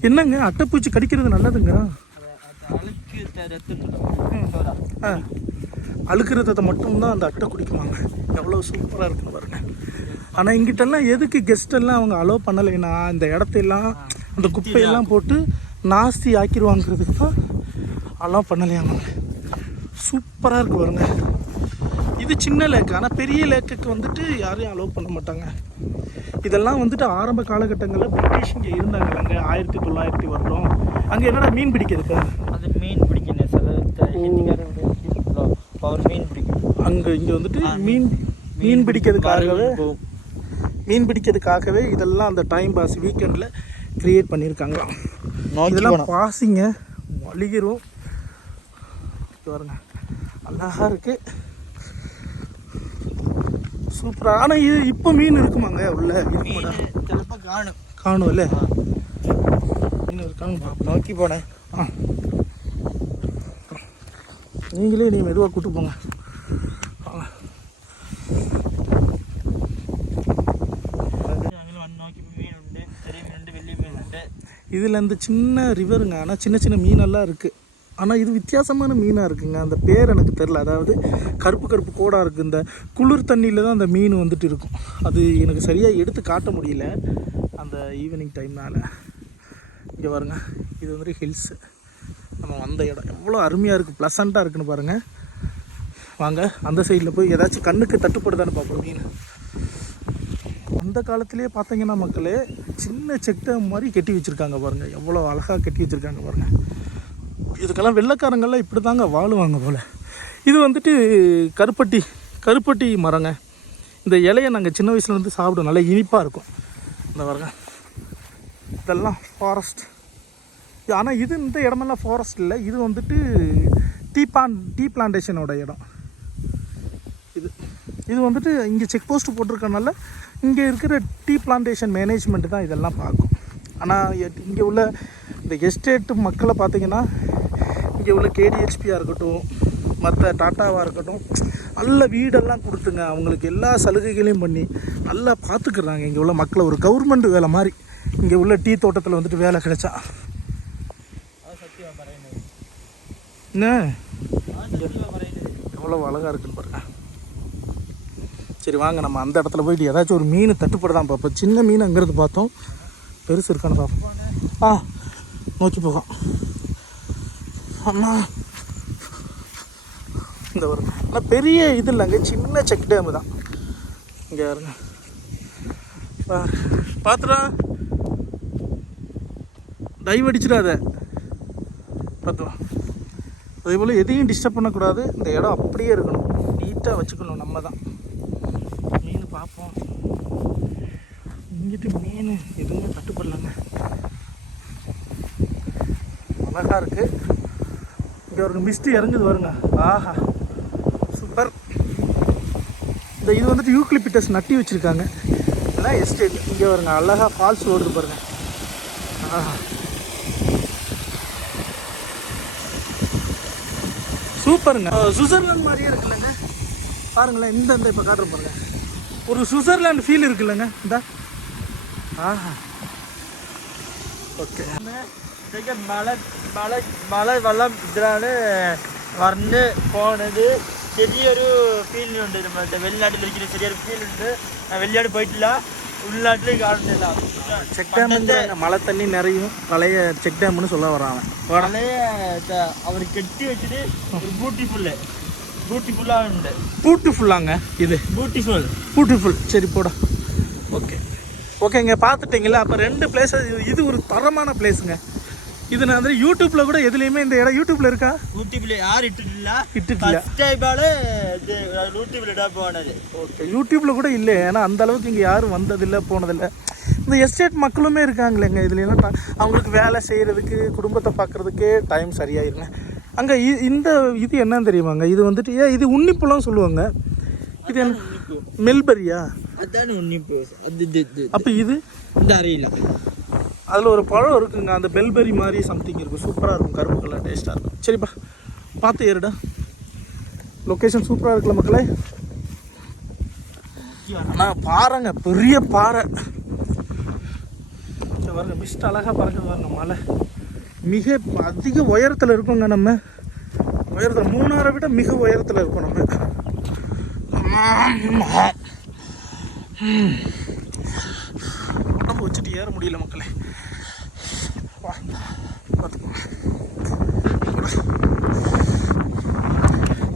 என்னங்க அட்டைப்பூச்சி கடிக்கிறது நல்லதுங்க? அழுக்கு ரத்தத்தை மட்டும்தான் அந்த அட்டை குடிக்குவாங்க. எவ்வளோ சூப்பராக இருக்குன்னு பாருங்க. ஆனால் இங்கிட்டெல்லாம் எதுக்கு கெஸ்ட் எல்லாம் அவங்க அலோவ் பண்ணலைன்னா இந்த இடத்தையெல்லாம் அந்த குப்பையெல்லாம் போட்டு நாஸ்தி ஆக்கிடுவாங்கிறதுக்கு தான் அலோவ் பண்ணலையாங்க. சூப்பராக இருக்கு பாருங்க. இது சின்ன லேக்கு, ஆனால் பெரிய லேக்குக்கு வந்துட்டு யாரையும் அலோவ் பண்ண மாட்டாங்க. இதெல்லாம் வந்துட்டு ஆரம்ப காலகட்டங்களில் பிரிட்டிஷ் இங்கே இருந்தாங்கல்லங்க, 1900 வருடம். அங்கே என்னடா மீன் பிடிக்கிறதுக்கு? அது மீன் பிடிக்கணும் சில அவர் மீன் பிடிக்கும். அங்கே இங்கே வந்துட்டு மீன் பிடிக்கிறதுக்காகவே இதெல்லாம் அந்த டைம் பாஸ் வீக்கெண்டில் க்ரியேட் பண்ணியிருக்காங்களாம். இதெல்லாம் பாசிங்க வலிகிறோம் பாருங்க. அழகாக இருக்குது, சூப்பராக. ஆனால் இது இப்போ மீன் இருக்குமாங்க உள்ள? சிலப்போ காணும் இல்லை? மீன் இருக்கான்னு நோக்கி போனேன். நீங்களே நீ மெதுவாக கூட்டு போங்க. இதில் இந்த சின்ன ரிவருங்க, ஆனால் சின்ன சின்ன மீனெல்லாம் இருக்குது. ஆனால் இது வித்தியாசமான மீனாக இருக்குங்க. அந்த பேர் எனக்கு தெரில. அதாவது கருப்பு கோடாக இருக்குது. இந்த குளிர் தண்ணியில் தான் அந்த மீன் வந்துட்டு இருக்கும். அது எனக்கு சரியாக எடுத்து காட்ட முடியல அந்த ஈவினிங் டைம்னால். இங்கே பாருங்க, இது வந்துட்டு ஹில்ஸு. நம்ம வந்த இடம் எவ்வளோ அருமையாக இருக்குது, ப்ளசண்ட்டாக இருக்குன்னு பாருங்கள். வாங்க அந்த சைடில் போய் ஏதாச்சும் கண்ணுக்கு தட்டுப்படுதான்னு பார்ப்போம் மீன். அந்த காலத்திலே பார்த்தீங்கன்னா மக்களே சின்ன செக் டேம் மாதிரி கட்டி வச்சுருக்காங்க பாருங்கள். எவ்வளோ அழகாக கட்டி வச்சுருக்காங்க பாருங்கள். இதுக்கெல்லாம் வெள்ளைக்காரங்கள்லாம் இப்படி தாங்க வாழுவாங்க போல். இது வந்துட்டு கருப்பட்டி மரங்க. இந்த இலையை நாங்கள் சின்ன வயசுலேருந்து சாப்பிடுவோம், நல்லா இனிப்பாக இருக்கும். இந்த பாருங்க, இதெல்லாம் ஃபாரஸ்ட். ஆனால் இந்த இடமெல்லாம் ஃபாரஸ்ட் இல்லை, இது வந்துட்டு டீ பிளான்டேஷனோட இடம். இது வந்துட்டு இங்கே செக் போஸ்ட் போட்டிருக்கனால இங்கே இருக்கிற டீ பிளான்டேஷன் மேனேஜ்மெண்ட் தான் இதெல்லாம் பார்க்கும். ஆனால் இங்கே உள்ள இந்த எஸ்டேட்டு மக்களை பார்த்திங்கன்னா, இங்கே உள்ள கேடிஹெச்பியாக இருக்கட்டும், மற்ற டாட்டாவாக இருக்கட்டும், நல்ல வீடெல்லாம் கொடுத்துங்க, அவங்களுக்கு எல்லா சலுகைகளையும் பண்ணி நல்லா பார்த்துக்குறாங்க. இங்கே உள்ள மக்களை ஒரு கவர்மெண்ட் வேலை மாதிரி இங்கே உள்ள டீ தோட்டத்தில் வந்துட்டு வேலை கிடைச்சா என்ன எவ்வளோ அழகாக இருக்குன்னு பாருங்க. சரி வாங்க நம்ம அந்த இடத்துல போயிட்டு ஏதாச்சும் ஒரு மீன் தட்டுப்படதான் பார்ப்போம். சின்ன மீன் அங்கிறது பார்த்தோம், பெருசு இருக்கான்னு பார்ப்போம். நோக்கி போகும். அண்ணா இந்த வருங்க, ஆனால் பெரிய இது இல்லைங்க, சின்ன செக் டேமு தான். இங்கே வருங்க, பார்த்துடா, டைவ் அடிச்சிடாத, பார்த்துவா. அதே போல் எதையும் டிஸ்டர்ப் பண்ணக்கூடாது. இந்த இடம் அப்படியே இருக்கணும், நீட்டாக வச்சுக்கணும். நம்ம தான் மீன் பார்ப்போம். இங்கிட்டு மீன் எதுவுமே தட்டுப்படலாங்க, அழகாக இருக்குது. இங்கே ஒரு மிஸ்ட்டு இறங்குது வருங்க. ஆஹா சூப்பர். இது வந்துட்டு யூக்லிப்டஸ் நட்டி வச்சுருக்காங்க, இதெல்லாம் எஸ்டேட். இங்கே வருங்க, அழகாக ஃபால்ஸ் ஓடுது பாருங்க. ஆஹா சூப்பருங்க. சுவிட்சர்லாந்து மாதிரியே இருக்குல்லங்க பாருங்களேன். இந்த இப்போ காட்டுற பாருங்க, ஒரு சுவிட்சர்லாந்து ஃபீல் இருக்குல்லங்க. இந்த ஆஹா ஓகே. മഴ വെള്ളം ഇതിലാണ് വരണ്ട് പോണത്. ചെറിയൊരു ഫീലിനുണ്ട്, നമ്മളത്തെ വെളിനാട്ടിലിരിക്കുന്ന ചെറിയൊരു ഫീലുണ്ട്. വെളിനാട് പോയിട്ടില്ല, ഉൾനാട്ടിൽ കാണുന്നില്ല. செக் டேம் மழை தண்ணி நிறையும் பழைய செக் டேம்னு சொல்ல வராங்க. பழைய அவர் கட்டி வச்சுட்டு ஒரு பியூட்டிஃபுல்லாக ഉണ്ട്. பியூட்டிஃபுல்லாங்க இது, பியூட்டிஃபுல். சரி போட. ஓகேங்க, பார்த்துட்டிங்களா? அப்போ 2 பிளேஸ். இது ஒரு தரமான பிளேஸுங்க. இது நான் வந்து யூடியூப்பில் கூட எதுலேயுமே இந்த இடம் யூடியூப்பில் இருக்கா? யூடியூப்பில் யாரும் இட்டுட்டில்ல. யூடியூப்பில் இட போனது. ஓகே, யூடியூப்பில் கூட இல்லை, ஏன்னா அந்த அளவுக்கு இங்கே யாரும் வந்ததில்லை போனதில்லை. இந்த எஸ்டேட் மக்களுமே இருக்காங்களேங்க, இதுலாம் அவங்களுக்கு வேலை செய்கிறதுக்கு, குடும்பத்தை பார்க்குறதுக்கே டைம் சரியாயிருங்க. அங்கே இந்த இது என்னன்னு தெரியுமாங்க? இது வந்துட்டு இது உன்னிப்புலாம் சொல்லுவாங்க. இது என்ன மெல்பரியா? அதான உன்னிப்பு. அப்போ இது இந்த அறையில் அதில் ஒரு பழம் இருக்குங்க, அந்த பெல்பெரி மாதிரி சம்திங் இருக்கும், சூப்பராக இருக்கும், கருப்பு கலர், டேஸ்ட்டாக இருக்கும். சரிப்பா பார்த்து ஏறுடா. லொக்கேஷன் சூப்பராக இருக்குல்ல மக்களே? ஆனால் பாறைங்க, பெரிய பாறை. சரி பாருங்க மிஸ்ட் அழகாக பறக்குது பாருங்க. மலை மிக அதிக உயரத்தில் இருக்கோங்க. நம்ம உயரத்தில் மூணாரை விட மிக உயரத்தில் இருக்கோம் நம்ம. உடம்பு வச்சுட்டு ஏற முடியல மக்களே. பார்த்துக்கோங்க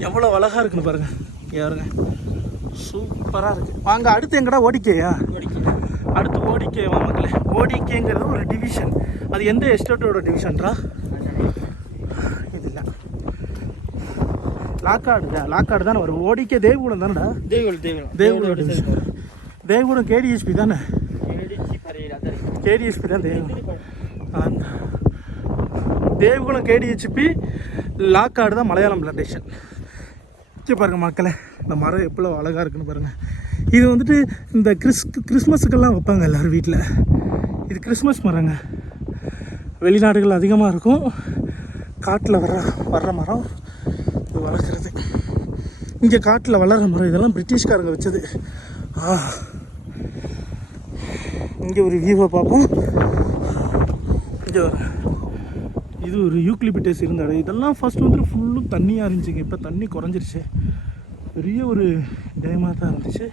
எவ்வளோ அழகாக இருக்குன்னு பாருங்க. ஏறுங்க சூப்பராக இருக்குது. வாங்க அடுத்து எங்கடா ஓடிக்கையா? அடுத்து ஓடிக்கேவா மக்களே. ஓடிக்கைங்கிறது ஒரு டிவிஷன். அது எந்த எஸ்டேட்டோட டிவிஷன்ரா? இது இல்லை லாக்காடு தானே வரும். ஓடிக்கே தேவிகுளம் தானடா? தேவிகுளம் டிவிஷன். தேவிகுளம் கேடிஎஸ்பி தானே? கேடிஎஸ்பி தான் தேவிகுளம். தேவிகுளம் கேடிஹெச்பி, லாக்காடு தான் மலையாளம் பிளான்டேஷன். பாருங்கள் மக்களே இந்த மரம் எவ்வளோ அழகாக இருக்குன்னு பாருங்கள். இது வந்துட்டு இந்த கிறிஸ்மஸுக்கெல்லாம் வைப்பாங்க எல்லோரும் வீட்டில். இது கிறிஸ்மஸ் மரங்க. வெளிநாடுகள் அதிகமாக இருக்கும். காட்டில் வர்ற மரம் இது வளர்க்குறது. இங்கே காட்டில் வளர்கிற மரம் இதெல்லாம் பிரிட்டிஷ்காரங்க வச்சது. இங்கே ஒரு வியூவை பார்ப்போம். இங்கே இது ஒரு யூக்லிபிட்டஸ் இருந்த இடம். இதெல்லாம் ஃபஸ்ட்டு வந்துட்டு ஃபுல்லும் தண்ணியாக இருந்துச்சுங்க. இப்போ தண்ணி குறைஞ்சிருச்சு. பெரிய ஒரு டேமாக தான் இருந்துச்சு.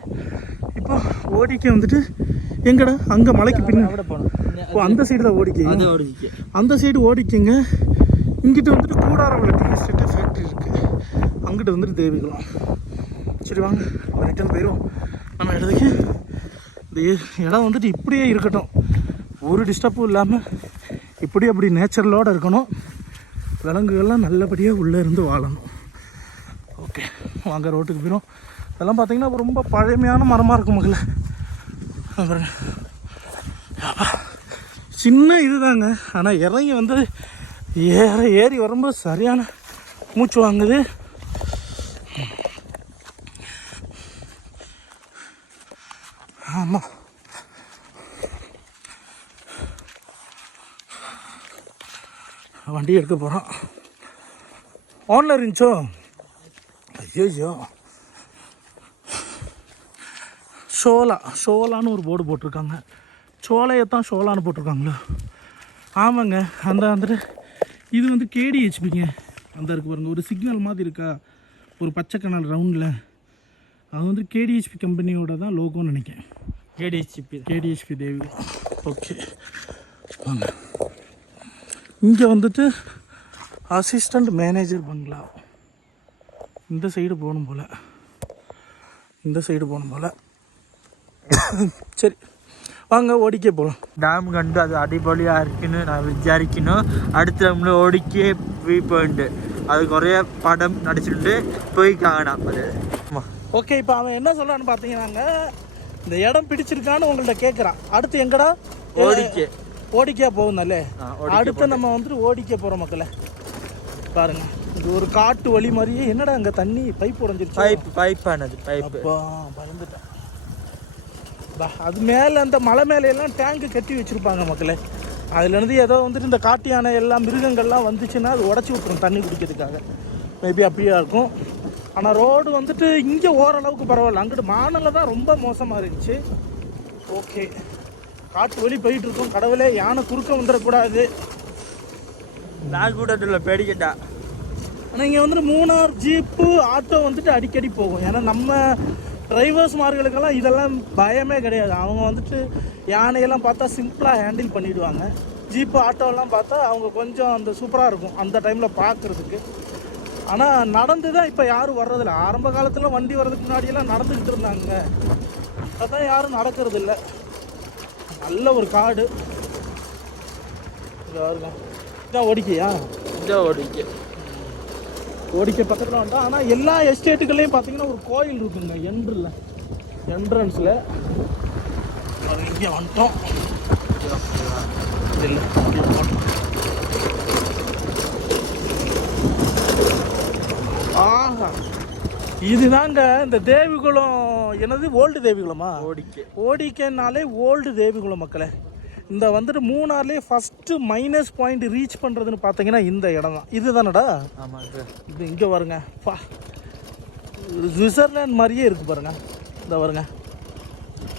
இப்போ ஓடிக்கே வந்துட்டு எங்கடா அங்கே மலைக்கு பின்னாடி போனோம். அந்த சைடு தான் ஓடிக்கை. அந்த சைடு ஓடிக்கைங்க. இங்கிட்ட வந்துட்டு கூடாரம் டீ எஸ்டேட்டு ஃபேக்ட்ரி இருக்குது. அங்கிட்ட வந்துட்டு தேவிகுளம். சரி வாங்க ரிட்டர்ன் போயிடுவோம் நம்ம இடத்துக்கு. இந்த இடம் வந்துட்டு இப்படியே இருக்கட்டும், ஒரு டிஸ்டர்பும் இல்லாமல் இப்படி அப்படி நேச்சுரலோடு இருக்கணும். விலங்குகள்லாம் நல்லபடியாக உள்ளே இருந்து வாழணும். ஓகே வாங்க ரோட்டுக்கு போயிடும். இதெல்லாம் பார்த்தீங்கன்னா ரொம்ப பழமையான மரமாக இருக்கும் மக்களே. பாருங்க சின்ன இது தாங்க. ஆனால் இறங்கி வந்து ஏறி வரும்போது சரியான மூச்சு வாங்குது. ஆமாம் வண்டி எடுக்க போகிறோம். ஆனில் இருந்துச்சோ? ஐயோ ஷோலான்னு ஒரு போர்டு போட்டிருக்காங்க. சோலையத்தான் ஷோலான்னு போட்டிருக்காங்களோ? ஆமாங்க. வந்துட்டு இது வந்து கேடிஹெச்பிங்க. அந்த இருக்கு பாருங்க ஒரு சிக்னல் மாதிரி இருக்கா, ஒரு பச்சை கனல் ரவுண்டில். அது வந்து கேடிஹெச்பி கம்பெனியோட தான் லோகோன்னு நினைக்கிறேன். கேடிஹெச்பி தேவி. ஓகே வாங்க. இங்கே வந்துட்டு அசிஸ்டண்ட் மேனேஜர் பங்களா. இந்த சைடு போகணும் போல். சரி வாங்க ஓடிக்கே போகலாம். டேம் கண்டு அது அடிப்பொலியாக இருக்குன்னு நான் விசாரிக்கணும். அடுத்து நம்மள ஓடிக்கே வியூ பாயிண்ட்டு அது குறைய படம் நடிச்சுட்டு போய் காணாம். அது ஓகே இப்போ அவன் என்ன சொல்கிறான்னு பார்த்தீங்கன்னாங்க, இந்த இடம் பிடிச்சிருக்கான்னு உங்கள்கிட்ட கேட்குறான். அடுத்து எங்கடா? ஓடிக்கே போகுந்தாலே. அடுத்து நம்ம வந்துட்டு ஓடிக்கே போகிறோம் மக்களே. பாருங்க இது ஒரு காட்டு வழி மாதிரியே. என்னடா அங்கே தண்ணி பைப் உடஞ்சிருச்சு. பைப்பானது பயந்துட்டேன். அது மேலே அந்த மலை மேலையெல்லாம் டேங்கு கட்டி வச்சுருப்பாங்க மக்களே. அதுலேருந்து ஏதோ வந்துட்டு இந்த காட்டு யானை எல்லாம் மிருகங்கள்லாம் வந்துச்சுன்னா அது உடச்சி விட்டுரும் தண்ணி குடிக்கிறதுக்காக. மேபி அப்படியே இருக்கும். ஆனால் ரோடு வந்துட்டு இங்கே ஓரளவுக்கு பரவாயில்ல. அங்கிட்டு மாநிலம் தான் ரொம்ப மோசமாக இருந்துச்சு. ஓகே காட்டு வழி போயிட்டுருக்கோம். கடவுளே யானை குறுக்க வந்துடக்கூடாது. நான் கூட பேடிக்கட்டா. ஆனால் இங்கே வந்துட்டு மூணார் ஜீப்பு ஆட்டோ வந்துட்டு அடிக்கடி போகும். ஏன்னா நம்ம டிரைவர்ஸ்மார்களுக்கெல்லாம் இதெல்லாம் பயமே கிடையாது. அவங்க வந்துட்டு யானையெல்லாம் பார்த்தா சிம்பிளாக ஹேண்டில் பண்ணிவிடுவாங்க. ஜீப்பு ஆட்டோலாம் பார்த்தா அவங்க கொஞ்சம் அந்த சூப்பராக இருக்கும் அந்த டைமில் பார்க்குறதுக்கு. ஆனால் நடந்து தான் இப்போ யாரும் வர்றதில்ல. ஆரம்ப காலத்தில் வண்டி வர்றதுக்கு முன்னாடியெல்லாம் நடந்துக்கிட்டு இருந்தாங்க. அதான் யாரும் நடக்கிறது இல்லை. நல்ல ஒரு காடு. இதான் ஓடிக்கையா? இதான் ஓடிக்கை பக்கத்தில் வந்துட்டோம். ஆனால் எல்லா எஸ்டேட்டுகள்லையும் பார்த்தீங்கன்னா ஒரு கோயில் இருக்குங்க என்ட்ரன்ஸில். இங்கே வந்துட்டோம். இல்லை ஆஹா இதுதாங்க இந்த தேவிகுளம். என்னது ஓல்டு தேவிகுளமா? ஓடிக்கைனாலே ஓல்டு தேவிகுளம் மக்களே. இந்த வந்துட்டு மூணார்லேயே ஃபஸ்ட்டு மைனஸ் பாயிண்ட் ரீச் பண்ணுறதுன்னு பார்த்தீங்கன்னா இந்த இடம் தான். இது தானடா? ஆமாம் இது இங்கே வருங்க. சுவிட்சர்லாண்ட் மாதிரியே இருக்குது பாருங்கள். இந்த பாருங்க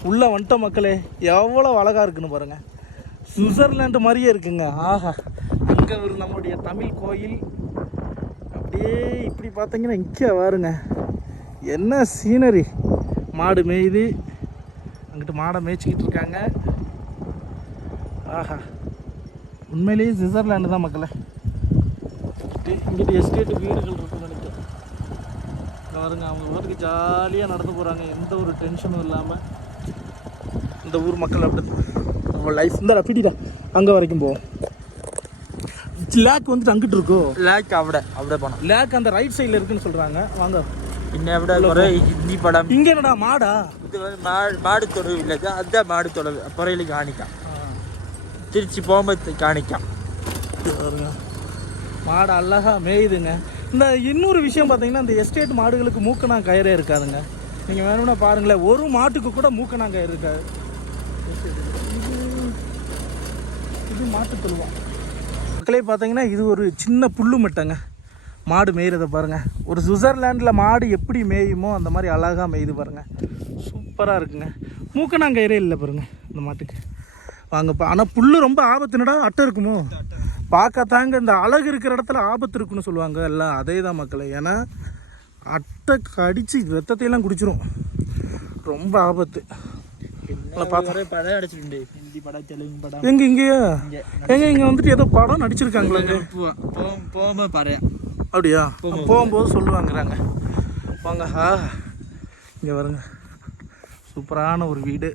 உள்ளே வந்துட்ட மக்களே எவ்வளோ அழகாக இருக்குன்னு பாருங்கள். சுவிட்சர்லாண்டு மாதிரியே இருக்குங்க. ஆஹா, அங்கே ஒரு நம்மளுடைய தமிழ் கோயில். அப்படியே இப்படி பார்த்தீங்கன்னா இங்கே பாருங்க என்ன சீனரி. மாடு மேயுது, அங்கிட்டு மாடை மேய்ச்சிக்கிட்டு இருக்காங்க. ஆஹா, உண்மையிலேயே சுவிட்சர்லாண்டு தான் மக்களே. இங்கிட்டு எஸ்டேட்டு வீடுகள் இருக்குன்னு நினைக்கிறேன். பாருங்க, அவங்க வீட்டுக்கு ஜாலியாக நடந்து போகிறாங்க, எந்த ஒரு டென்ஷனும் இல்லாமல். இந்த ஊர் மக்கள் அப்படி நம்ம லைஃப் இந்த பிடிடா. அங்கே வரைக்கும் போவோம். லேக் வந்துட்டு அங்கிட்டு இருக்கோ? லேக் അവിടെ போனோம். லேக் அந்த ரைட் சைடில் இருக்குன்னு சொல்கிறாங்க. வாங்க. പിന്നെ അവിടെ കുറേ ഹിന്ദി പടം. இங்கே என்னடா மாடா? ഇത് മാടിത്തൊടു വില്ലേജ്. അതാ മാടിത്തൊടു പുറയിൽ കാണിക്കാം. തിരിച്ച് പോകുമ്പോൾ കാണിക്കാം. பாருங்க, மாடு அழகா மேயுதுங்க. இந்த இன்னொரு விஷயம் பார்த்தீங்கன்னா, இந்த எஸ்டேட் மாடுகளுக்கு மூக்கணா கயிறே இருக்காதுங்க. நீங்கள் வேணும்னா பாருங்களேன், ஒரு மாட்டுக்கு கூட மூக்கணா கயிறு இருக்காது. இது மாட்டு தொழுவா. மக்களே பார்த்தீங்கன்னா, இது ஒரு சின்ன புல்லு மட்டைங்க. மாடு மேய்கிறத பாருங்கள். ஒரு சுவிட்சர்லாண்டில் மாடு எப்படி மேயுமோ அந்த மாதிரி அழகாக மேயுது பாருங்கள். சூப்பராக இருக்குங்க. மூக்கணாங்கயிறே இல்லை பாருங்கள் இந்த மாட்டுக்கு. வாங்கப்பா. ஆனால் புல் ரொம்ப ஆபத்துனடா. அட்டை இருக்குமோ? பார்க்கத்தாங்க இந்த அழகு இருக்கிற இடத்துல ஆபத்து இருக்குன்னு சொல்லுவாங்க எல்லாம். அதே தான் மக்களே. ஏன்னா அட்டை கடித்து ரத்தத்தையெல்லாம் குடிச்சிரும். ரொம்ப ஆபத்து. படம் அடிச்சிട്ടുണ്ട്. ஹிந்தி படம், தெலுங்கு படம். இங்கேயா இங்கே வந்துட்டு ஏதோ படம் நடிச்சிருக்காங்களே. போகும்போது பாரு. அப்படியா? போகும்போது சொல்லுவாங்கிறாங்க. வாங்க. இங்கே வருங்க, சூப்பரான ஒரு வீடு.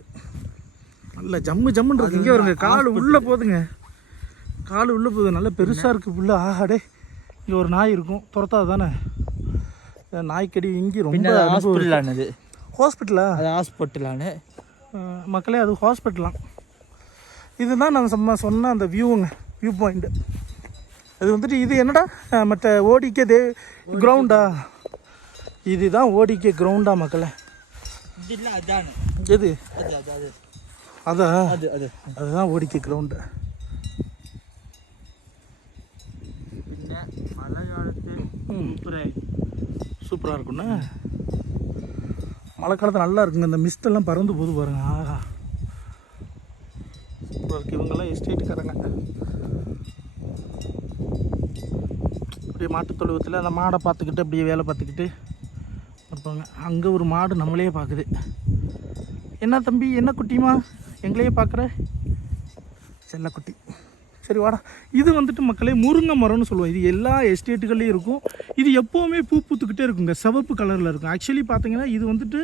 நல்ல ஜம்முன்னு இருக்கு. இங்கே வருங்க, கால் உள்ளே போகுதுங்க. கால் உள்ளே போகுது. நல்லா பெருசாக இருக்குது புல்லு. ஆஹாடே, இங்கே ஒரு நாய் இருக்கும். துரத்தாது தானே நாய்க்கடி. இங்கே ரொம்ப ஹாஸ்பிட்டலானது. ஹாஸ்பிட்டலா? அது ஹாஸ்பிட்டலானு மக்களே, அது ஹாஸ்பிட்டலாம். இதுதான் நான் சொன்ன அந்த வியூங்க, வியூ பாயிண்ட்டு. அது வந்துட்டு இது என்னடா மற்ற ஓடிக்கே கிரவுண்டா? இதுதான் ஓடிக்கே கிரவுண்டா மக்களே. எது? அதான் அதுதான் ஓடிக்கே கிரவுண்டு. சூப்பராக இருக்குண்ணா. மழை காலத்தில் நல்லா இருக்குங்க. இந்த மிஸ்டெல்லாம் பறந்து போது பாருங்க. ஆஹா, சூப்பராக இருக்குது. இவங்கெல்லாம் எஸ்டேட்டுக்காரங்க. அப்படியே மாட்டு தொழுவத்தில் அந்த மாடை பார்த்துக்கிட்டு அப்படியே வேலை பார்த்துக்கிட்டு இருப்பாங்க. அங்கே ஒரு மாடு நம்மளே பார்க்குது. என்ன தம்பி, என்ன குட்டிமா எங்களையே பார்க்குற? செல்லக்குட்டி. சரி வாடா. இது வந்துட்டு மக்களே முருங்கை மரம்னு சொல்லுவோம். இது எல்லா எஸ்டேட்டுகள்லேயும் இருக்கும். இது எப்போவுமே பூ பூத்துக்கிட்டே இருக்குங்க. சிவப்பு கலரில் இருக்கும். ஆக்சுவலி பார்த்தீங்கன்னா இது வந்துட்டு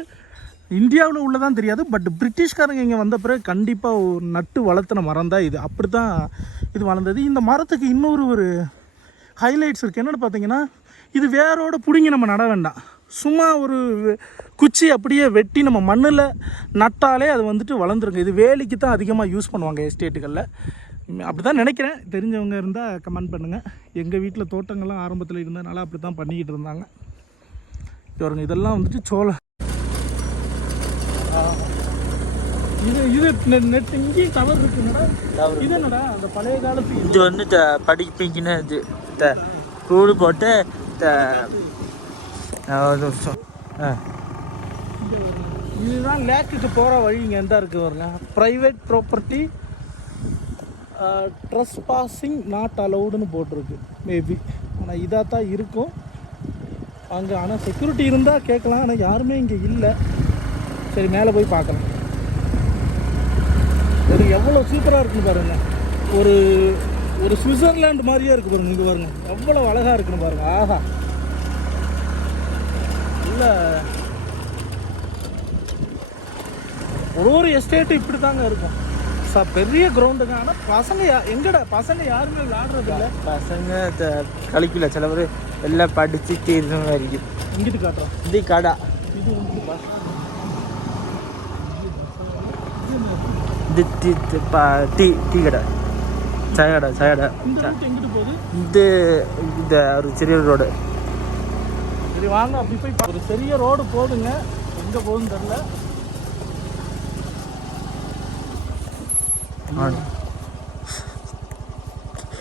இந்தியாவில் உள்ளதான் தெரியாது. பட் பிரிட்டிஷ்காரங்க இங்கே வந்த பிறகு கண்டிப்பாக நட்டு வளர்த்தின மரம் தான் இது. அப்படி தான் இது வளர்ந்தது. இந்த மரத்துக்கு இன்னொரு ஒரு ஹைலைட்ஸ் இருக்குது. என்னென்னு பார்த்தீங்கன்னா, இது வேரோட பிடுங்கி நம்ம நட வேண்டாம். சும்மா ஒரு குச்சி அப்படியே வெட்டி நம்ம மண்ணில் நட்டாலே அது வந்துட்டு வளர்ந்துருங்க. இது வேலிக்கு தான் அதிகமாக யூஸ் பண்ணுவாங்க எஸ்டேட்டுகளில். அப்படி தான் நினைக்கிறேன். தெரிஞ்சவங்க இருந்தால் கமெண்ட் பண்ணுங்கள். எங்கள் வீட்டில் தோட்டங்கள்லாம் ஆரம்பத்தில் இருந்ததுனால அப்படி தான் பண்ணிக்கிட்டு இருந்தாங்க. பாருங்க, இதெல்லாம் வந்துட்டு சோள. இது நெட் இங்கேயும் கவர் இருக்குங்கடா. இது என்னடா அந்த பழைய காலத்து இது வந்து படிப்பீங்கன்னு இது கூடு போட்டு இதுதான் லேக்குக்கு போகிற வழி. இங்கே எந்த இருக்குது பாருங்க. ப்ரைவேட் ப்ராப்பர்ட்டி ட்ரெஸ்பாசிங் நாட் அலவுடுன்னு போட்டிருக்கு. மேபி ஆனால் இதாக தான் இருக்கும் அங்கே. ஆனால் செக்யூரிட்டி இருந்தால் கேட்கலாம். ஆனால் யாருமே இங்கே இல்லை. சரி, மேலே போய் பார்க்கலாம். ஒரு எவ்வளோ சூப்பராக இருக்குன்னு பாருங்கள். ஒரு ஒரு சுவிட்சர்லாண்டு மாதிரியே இருக்குது பாருங்கள். இங்கே பாருங்கள் எவ்வளோ அழகாக இருக்குன்னு பாருங்கள். ஆஹா, இல்லை ஒரு எஸ்டேட்டு இப்படி தாங்க இருக்கும். பெரிய கிரவுண்டுங்க. ஆனால் பசங்க எங்கடா பசங்க யாருமே விளையாடுறது இல்லை. பசங்க களிக்கல. சில பேர் எல்லாம் படிச்சுட்டு இருந்த மாதிரி இருக்குது. இங்கிட்டு காட்டுறோம். இது கடை. இது வந்து பஸ். இது டீ கடை, சாய கடை. எங்கிட்டு போகுது? இந்த ஒரு சிறிய ரோடு. சரி வாங்க, அப்படி போய் ஒரு பெரிய ரோடு போகுதுங்க. எங்கே போகுதுன்னு தெரியல.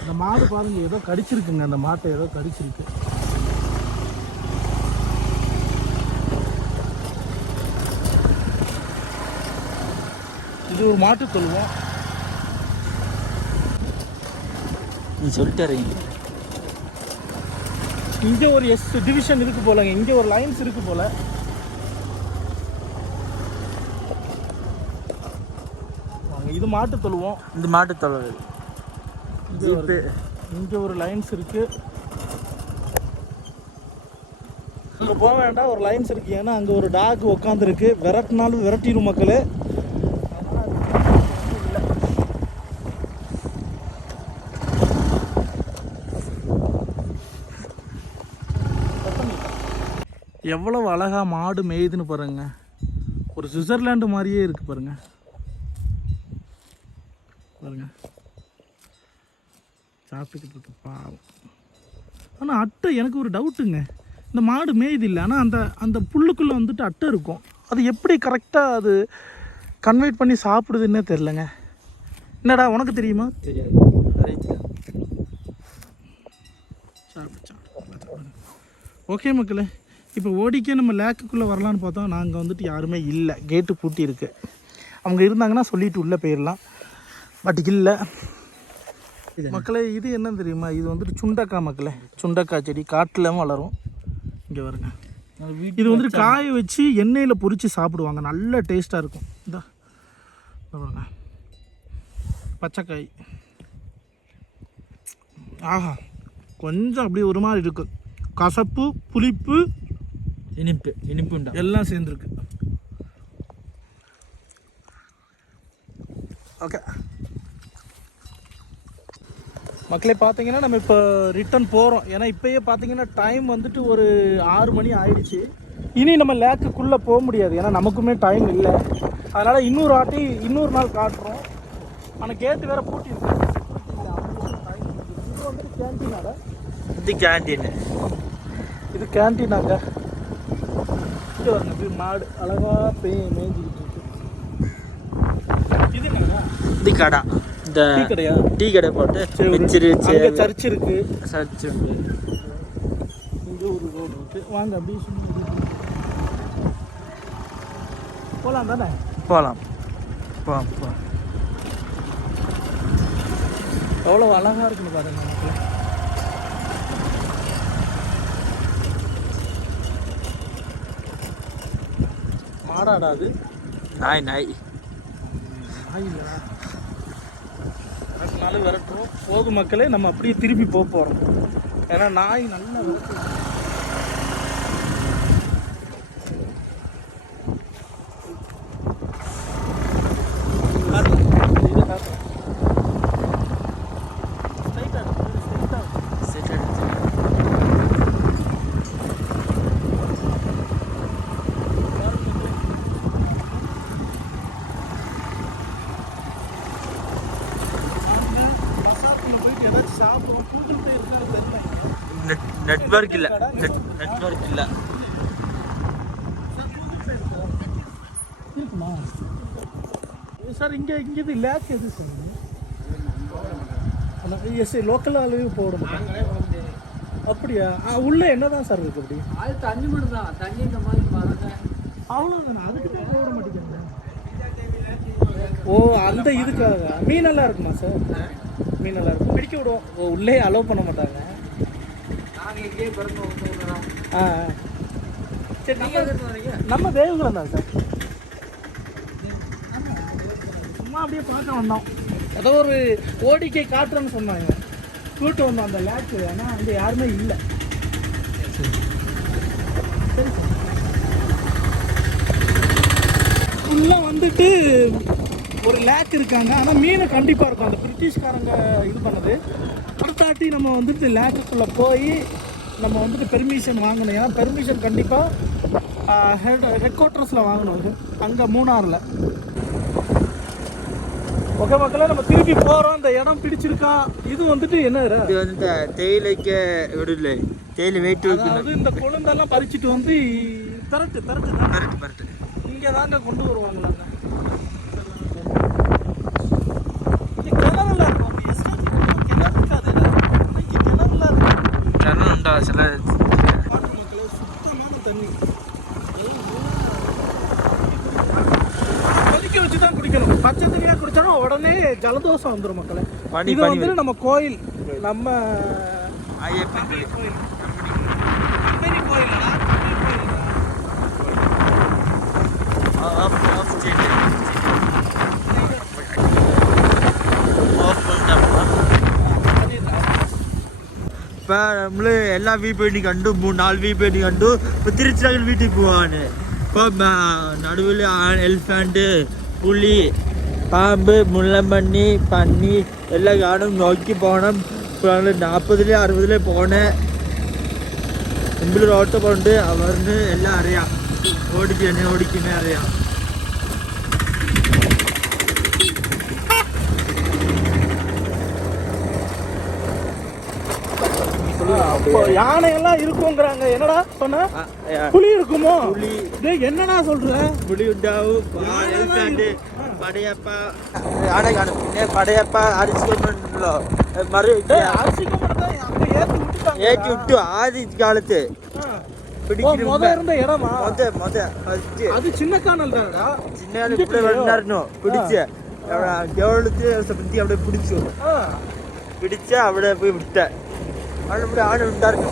இந்த மாடு பாருங்க, ஏதோ கடிச்சிருக்குங்க. அந்த மாட்டை ஏதோ கடிச்சிருக்கு. இது ஒரு மாட்டு தொழுவம். நீ சொல்லிட்டு இங்கே ஒரு எஸ் டிவிஷன் இருக்கு போலங்க, இங்கே ஒரு லைன்ஸ் இருக்கு போல. இது மாட்டு தொழுவோம், இந்த மாட்டு தொழுவு. இங்கே ஒரு லைன்ஸ் இருக்கு, அங்கே போக வேண்டாம், ஒரு லைன்ஸ் இருக்கு. ஏன்னா அங்கே ஒரு டாக் உட்காந்துருக்கு, விரட்டினாலும் விரட்டிடும் மக்களே. எவ்வளவு அழகா மாடு மேயுதுன்னு பாருங்க, ஒரு சுவிட்சர்லாண்டு மாதிரியே இருக்கு பாருங்க. பாருங்க சாப்பிட்டுக்கிட்டு இருக்கு பாவம். ஆனால் அட்டை, எனக்கு ஒரு டவுட்டுங்க, இந்த மாடு மேயுது இல்லை, ஆனால் அந்த அந்த புல்லுக்குள்ளே வந்துட்டு அட்டை இருக்கும், அது எப்படி கரெக்டாக அது கன்வெர்ட் பண்ணி சாப்பிடுதுன்னே தெரிலங்க. என்னடா உனக்கு தெரியுமா? தெரியாது. ஓகே மக்களே, இப்போ ஓடிக்கே நம்ம லேக்குக்குள்ளே வரலான்னு பார்த்தோம். நாங்கள் வந்துட்டு யாருமே இல்லை, கேட்டு பூட்டி இருக்கு. அவங்க இருந்தாங்கன்னா சொல்லிட்டு உள்ளே போயிடலாம், பட் இல்லை மக்களே. இது என்ன தெரியுமா? இது வந்துட்டு சுண்டக்காய் மக்களே, சுண்டக்காய் செடி காட்டில் வளரும். இங்கே வருங்க, இது வந்துட்டு காய வச்சு எண்ணெயில் பொரித்து சாப்பிடுவாங்க, நல்ல டேஸ்ட்டாக இருக்கும். இந்த பாருங்க பச்சைக்காய், ஆஹா கொஞ்சம் அப்படியே ஒரு மாதிரி இருக்கு, கசப்பு புளிப்பு இனிப்பு உண்டா எல்லாம் சேர்ந்துருக்கு. ஓகே மக்களே, பார்த்தீங்கன்னா நம்ம இப்போ ரிட்டன் போகிறோம். ஏன்னா இப்போயே பார்த்தீங்கன்னா டைம் வந்துட்டு ஒரு 6 மணி ஆயிடுச்சு. இனி நம்ம லேக்குக்குள்ளே போக முடியாது, ஏன்னா நமக்குமே டைம் இல்லை. அதனால் இன்னொரு நாள் காட்டுறோம். ஆனால் கேட்டு வேறு பூட்டி இருக்கு. இது வந்துட்டு கேன்டீனாடா, இது கேண்டீன், இது கேன்டீனாங்க. இது வந்து மாடு அழகாக மேய்ஞ்சிக்கிட்டு இருக்கு. இது என்னடா? இது கடை, இந்த டீ கடையா? டீ கடை போட்டு அங்கே சர்ச் இருக்கு, சர்ச் உண்டு. இங்கே ஒரு ரோடு இருக்கு. வாங்க அப்படியே போகலாம் தானே? போகலாம். எவ்வளோ அழகாக இருக்குன்னு பாருங்க நமக்கு. மாடாடா அது? நாய் நாய் இல்லைடா, அதனால விரட்டுறோம். போகும் மக்களே, நம்ம அப்படியே திருப்பி போக போகிறோம். ஏன்னா நாய் நல்லா விரட்டு. நெட்வொர்க் இல்லை. இருக்குமா சார்? இங்கே இது லேக் எது சார்? எஸ் லோக்கல் அளவு போடணும். அப்படியா? உள்ளே என்ன தான் சார் இருக்குது? அப்படி அது தண்ணி மட்டும் தான், தண்ணி இந்த மாதிரி பாருங்க, அவ்வளோதானே. அதுக்கு தான் போட மாட்டேங்கிறேன். ஓ அந்த இதுக்காக. மீன் நல்லா இருக்குமா சார்? மீன் நல்லா இருக்கும், பிடிக்க விடுவோம். ஓ உள்ளே அலோவ் பண்ண மாட்டாங்க. ஆ சரி, நம்ம தேவகுலம் தான் சார். சும்மா அப்படியே பார்க்க வந்தோம். ஏதோ ஒரு ஓடிக்கை காட்டுறேன்னு சொன்னாங்க, கூட்டு வந்தோம் அந்த லேக்கு. ஆனால் அங்கே யாருமே இல்லை. ஃபுல்லாக வந்துட்டு ஒரு லேக் இருக்காங்க, ஆனால் மீன் கண்டிப்பாக இருக்கும். அந்த பிரிட்டிஷ்காரங்க இது பண்ணது. அடுத்தாட்டி நம்ம வந்துட்டு லேக்குக்குள்ளே போய் நம்ம வந்துட்டு பெர்மிஷன் வாங்கணும். ஏன்னா பெர்மிஷன் கண்டிப்பாக ஹெட் குவார்ட்டர்ஸில் வாங்கணும், அங்கே மூணாரில். ஓகே மக்களே, நம்ம திருப்பி போகிறோம். இந்த இடம் பிடிச்சிருக்கா? இது வந்துட்டு என்ன, இது வந்து தேயிலைக்கு விடல, தேயிலை வெயிட் வந்து இந்த கொழுந்தெல்லாம் பறிச்சுட்டு வந்து பரட்டு இங்கே தாங்க கொண்டு வருவாங்களாங்க. சில சுத்தமான தண்ணி கொதிக்க வச்சு தான் குடிக்கணும். பச்சை தண்ணியாக குடிச்சாலும் உடனே ஜலதோஷம் வந்துடும் மக்களே. இது வந்து நம்ம கோயில் நம்ம ஐயப்பன் கோயில் கம்பெனி கோயிலடா ஆஃப் ஸ்டேட் ஆஃப் பண்ணிட்டோம்னா இப்போ നമ്മൾ എല്ലാ വ്യൂ പോയിന്റ് കണ്ടു 3-4 വ്യൂ പോയിന്റ് കണ്ടു. ഇപ്പോൾ തിരിച്ചു വീട്ടിൽ പോവാണ്. ഇപ്പം നടുവിൽ എലിഫന്റ്, പുലി, പാമ്പ്, മുള്ളമ്പന്നി, പന്നി എല്ലാം കാണും. നോക്കി പോകണം. ഇപ്പോൾ ഞങ്ങൾ 40-60 പോണേ. മുമ്പിൽ ഓട്ടോ പോണ്ട്. അവർക്ക് എല്ലാം അറിയാം. ഓടിക്കുന്നേ അറിയാം. யானையெல்லாம் இருக்குங்கிறாங்க. என்னடா சொன்ன? புலி இருக்குமோ? புலி என்னடா சொல்ற? புலி உண்டாவும். படையப்பா யானை காணும். പിന്നെ പടയപ്പ അരിച്ചുകൊണ്ടുണ്ടല്ലോ ഏറ്റി വിട്ടു ആദ്യ കാലത്ത് இருந்த இடமா? அது சின்ன காணல் தானடா. சின்ன காலம் இப்படி வந்தாருனோ பிடிச்சு കേരളത്തിൽ സമിതി അവിടെ പിടിച്ചു. അവിടെ പോയി വിട്ട അവിടെ ആന ഉണ്ടായിരുന്നു.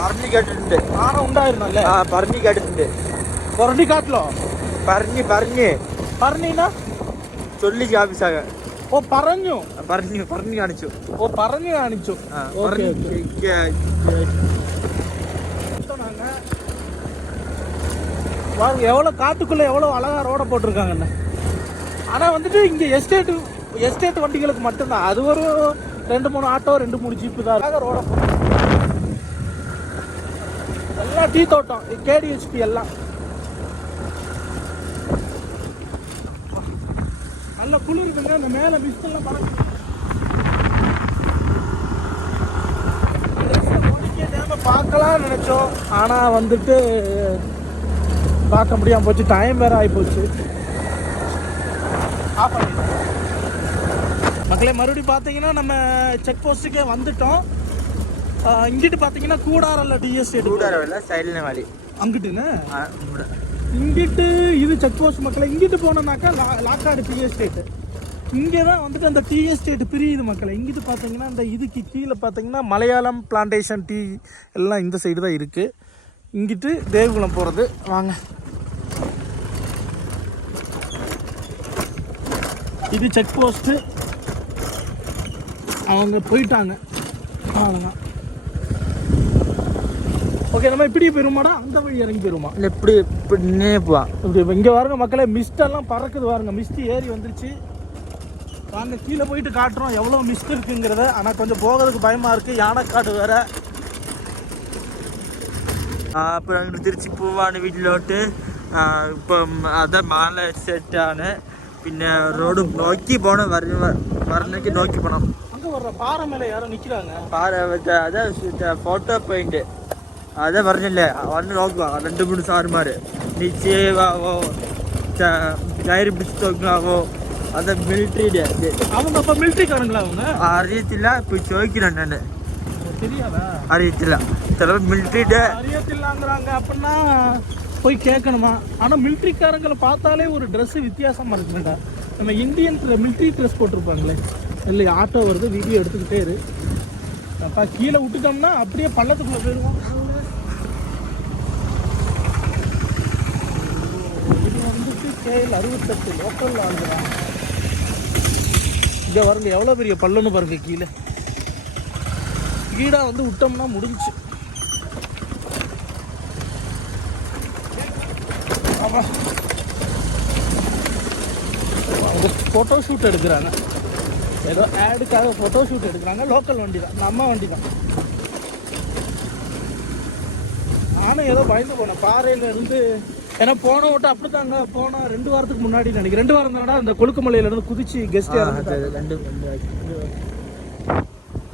പറഞ്ഞു കേട്ടിട്ടുണ്ട്. ആന ഉണ്ടായിരുന്നല്ലേ? ആ പറഞ്ഞു കേട്ടിട്ടുണ്ട്. കൊറണ്ടിക്കാട്ടിലോ? പറഞ്ഞിനാ ചൊല്ലി ജാബിസാക. ഓ പറഞ്ഞു കാണിച്ചു. ഓ പറഞ്ഞു കാണിച്ചു. பாருங்க எவ்வளோ காட்டுக்குள்ளே எவ்வளோ அழகா ரோட போட்டிருக்காங்கன்னு. ஆனால் வந்துட்டு இங்கே எஸ்டேட் வண்டிகளுக்கு மட்டும்தான். அது ஒரு 2-3 ஆட்டோ 2-3 ஜீப்பு தான் அழகாக ரோட எல்லாம் டீ தோட்டம் KDHP எல்லாம் நல்ல குளிர் இருக்குங்க. அந்த மேலே மிஸ்டெல்லாம் பறக்குது. பார்க்கலாம்னு நினச்சோம். ஆனால் வந்துட்டு பார்க்க முடியாமல் போச்சு. டைம் வேறு ஆகி போச்சு. மக்களே மறுபடியும் பார்த்தீங்கன்னா நம்ம செக் போஸ்ட்டுக்கே வந்துட்டோம். இங்கிட்டு பார்த்தீங்கன்னா கூடாரில் டிஎஸ்டேட் சைடில் அங்கிட்டுன்னு இங்கிட்டு இது செக் போஸ்ட் மக்களை. இங்கிட்டு போனோம்னாக்கா லாக்காடு டீ எஸ்டேட்டு. இங்கே தான் வந்துட்டு அந்த டீ எஸ்டேட் பிரியுது மக்களை. இங்கிட்டு பார்த்தீங்கன்னா இந்த இதுக்கு கீழே பார்த்தீங்கன்னா மலையாளம் பிளான்டேஷன் டீ எல்லாம் இந்த சைடு தான் இருக்குது. இங்கிட்டு தேவகுளம் போகிறது. வாங்க, இது செக் போஸ்ட்டு. அவங்க போயிட்டாங்க. அவ்வளோதான். ஓகே, நம்ம இப்படி போயிருமாடா? அந்த வழி இறங்கி போயிருமா? இல்லை இப்படி போவான். இப்படி இங்கே பாருங்க மக்களே, மிஸ்டெல்லாம் பறக்குது பாருங்க. மிஸ்ட் ஏறி வந்துருச்சு. வாங்க கீழே போயிட்டு காட்டுறோம் எவ்வளோ மிஸ்ட் இருக்குங்கிறத. ஆனால் கொஞ்சம் போகிறதுக்கு பயமாக இருக்குது. யானைக்காடு வேறு. അപ്പോൾ ഞങ്ങൾ തിരിച്ച് പോവാണ് വീട്ടിലോട്ട്. ഇപ്പം അത് മാല സെറ്റാണ്. പിന്നെ റോഡ് നോക്കി പോകണം. വരണക്ക് നോക്കി പോകണം. அங்கே வர்ற பாறை மேலே யாரும் நிற்கிறாங்க. പാറ അതെ ഫോട്ടോ പോയിന്റ് അതെ പറഞ്ഞില്ലേ, വന്ന് നോക്കുക. 2-3 സാറുമാർ നിശ്ചയമാവോ കയറി പിടിച്ച് നോക്കാവോ. അത് മിലിറ്ററിയുടെ. அவங்க அப்போ மிலிட்ரிக்காரங்களா? அவங்க അറിയത്തില്ല. ഇപ്പോൾ ചോദിക്കുന്നുണ്ട് എന്നെ. தெரியாதா? അറിയത്തില്ല. ചിലപ്പോൾ മിലിറ്ററിയുടെ அறியத்தில்லாங்கிறாங்க. அப்படின்னா போய் கேட்கணுமா? ஆனால் மிலிட்ரிக்காரங்களை பார்த்தாலே ஒரு ட்ரெஸ்ஸு வித்தியாசமாக இருக்குங்கடா. நம்ம இந்தியன் மிலிட்ரி ட்ரெஸ் போட்டிருப்பாங்களே. இல்லை ஆட்டோ வருது, வீடியோ எடுத்துக்கிட்டே இரு. அப்பா கீழே விட்டுட்டோம்னா அப்படியே பள்ளத்துக்குள்ளே போயிடுவோம். இது வந்துட்டு KL 68 லோக்கல் ஆளுதான். இங்கே பாருங்க எவ்வளோ பெரிய பள்ளம்னு பாருங்க. கீழே வந்து விட்டோம்னா முடிஞ்சு. அவங்க ஃபோட்டோ ஷூட் எடுக்கிறாங்க. ஏதோ ஆடுக்காக ஃபோட்டோ ஷூட் எடுக்கிறாங்க. லோக்கல் வண்டி தான், நம்ம வண்டி தான். நானும் ஏதோ பயந்து போனேன் பாறையில இருந்து. ஏன்னா போன விட்டு அப்படித்தாங்க. போன 2 வாரத்துக்கு முன்னாடி நினைக்கிறேன். 2 வாரம் தானடா அந்த கொழுக்குமலையிலேருந்து குதிச்சு கெஸ்ட் இறந்து.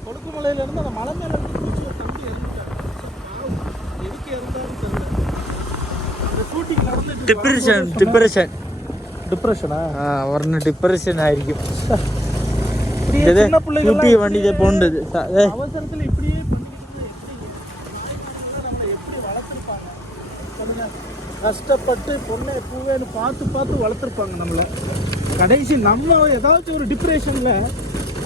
கொழுக்குமலையிலேருந்து அந்த மலை மேலே இருந்து குதிச்சு ஒரு தம்பி இறந்துட்டார். எதுக்கு இறந்தாருன்னு தெரியல. அந்த ஷூட்டிங் நடந்து டிப்ரெஷனா உடனே டிப்ரெஷன் ஆയിരിക്കും. சின்ன பிள்ளைங்க வண்டியில போண்டது அவசரத்தில் இப்படியே எப்படி வளர்த்துருப்பாங்க. கஷ்டப்பட்டு பொண்ணை பூவேன்னு பார்த்து வளர்த்துருப்பாங்க நம்மளை. கடைசி நம்ம ஏதாச்சும் ஒரு டிப்ரெஷனில்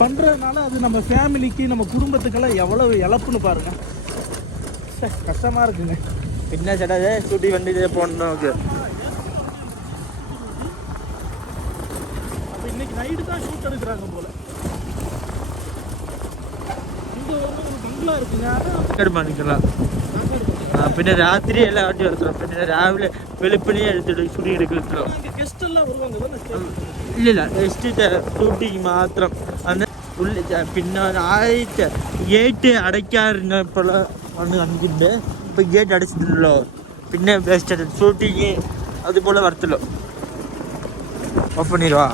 பண்ணுறதுனால அது நம்ம ஃபேமிலிக்கு நம்ம குடும்பத்துக்கெல்லாம் எவ்வளவு இழப்புன்னு பாருங்க. கஷ்டமாக இருக்குங்க. പിന്നെ ചേട്ടാ ഷൂട്ടി വണ്ടി പോകണം നമുക്ക്. அப்போ இன்னைக்கு நைட்டு தான் ஷூட் எடுக்கிறாங்க போல. இங்கே ஒரு பங்களா இருக்குங்க. എടുക്കണം പിന്നെ രാത്രി എല്ലാം ആട്ടി എടുക്കണം. പിന്നെ രാവിലെ വെളുപ്പിനെ എടുത്തിട്ട് ഷൂട്ടിങ് എടുക്കലോ. இங்கே கெஸ்ட் எல்லாம் வருவாங்க தானே. ഇല്ലില്ല ജസ്റ്റ് ഷൂട്ടിങ് മാത്രം. അന്ന് ഉള്ളിൽ പിന്നെ ആദ്യത്തെ ഗേറ്റ് അടയ്ക്കാറുണ്ടപ്പോൾ വന്ന് കണ്ടിട്ടുണ്ട്. ഇപ്പം ഗേറ്റ് അടച്ചിട്ടുണ്ടല്ലോ. പിന്നെ ബെസ്റ്റ് ഷൂട്ടിങ് അതുപോലെ വരത്തല്ലോ. ഓഫ് പണിടുവാ.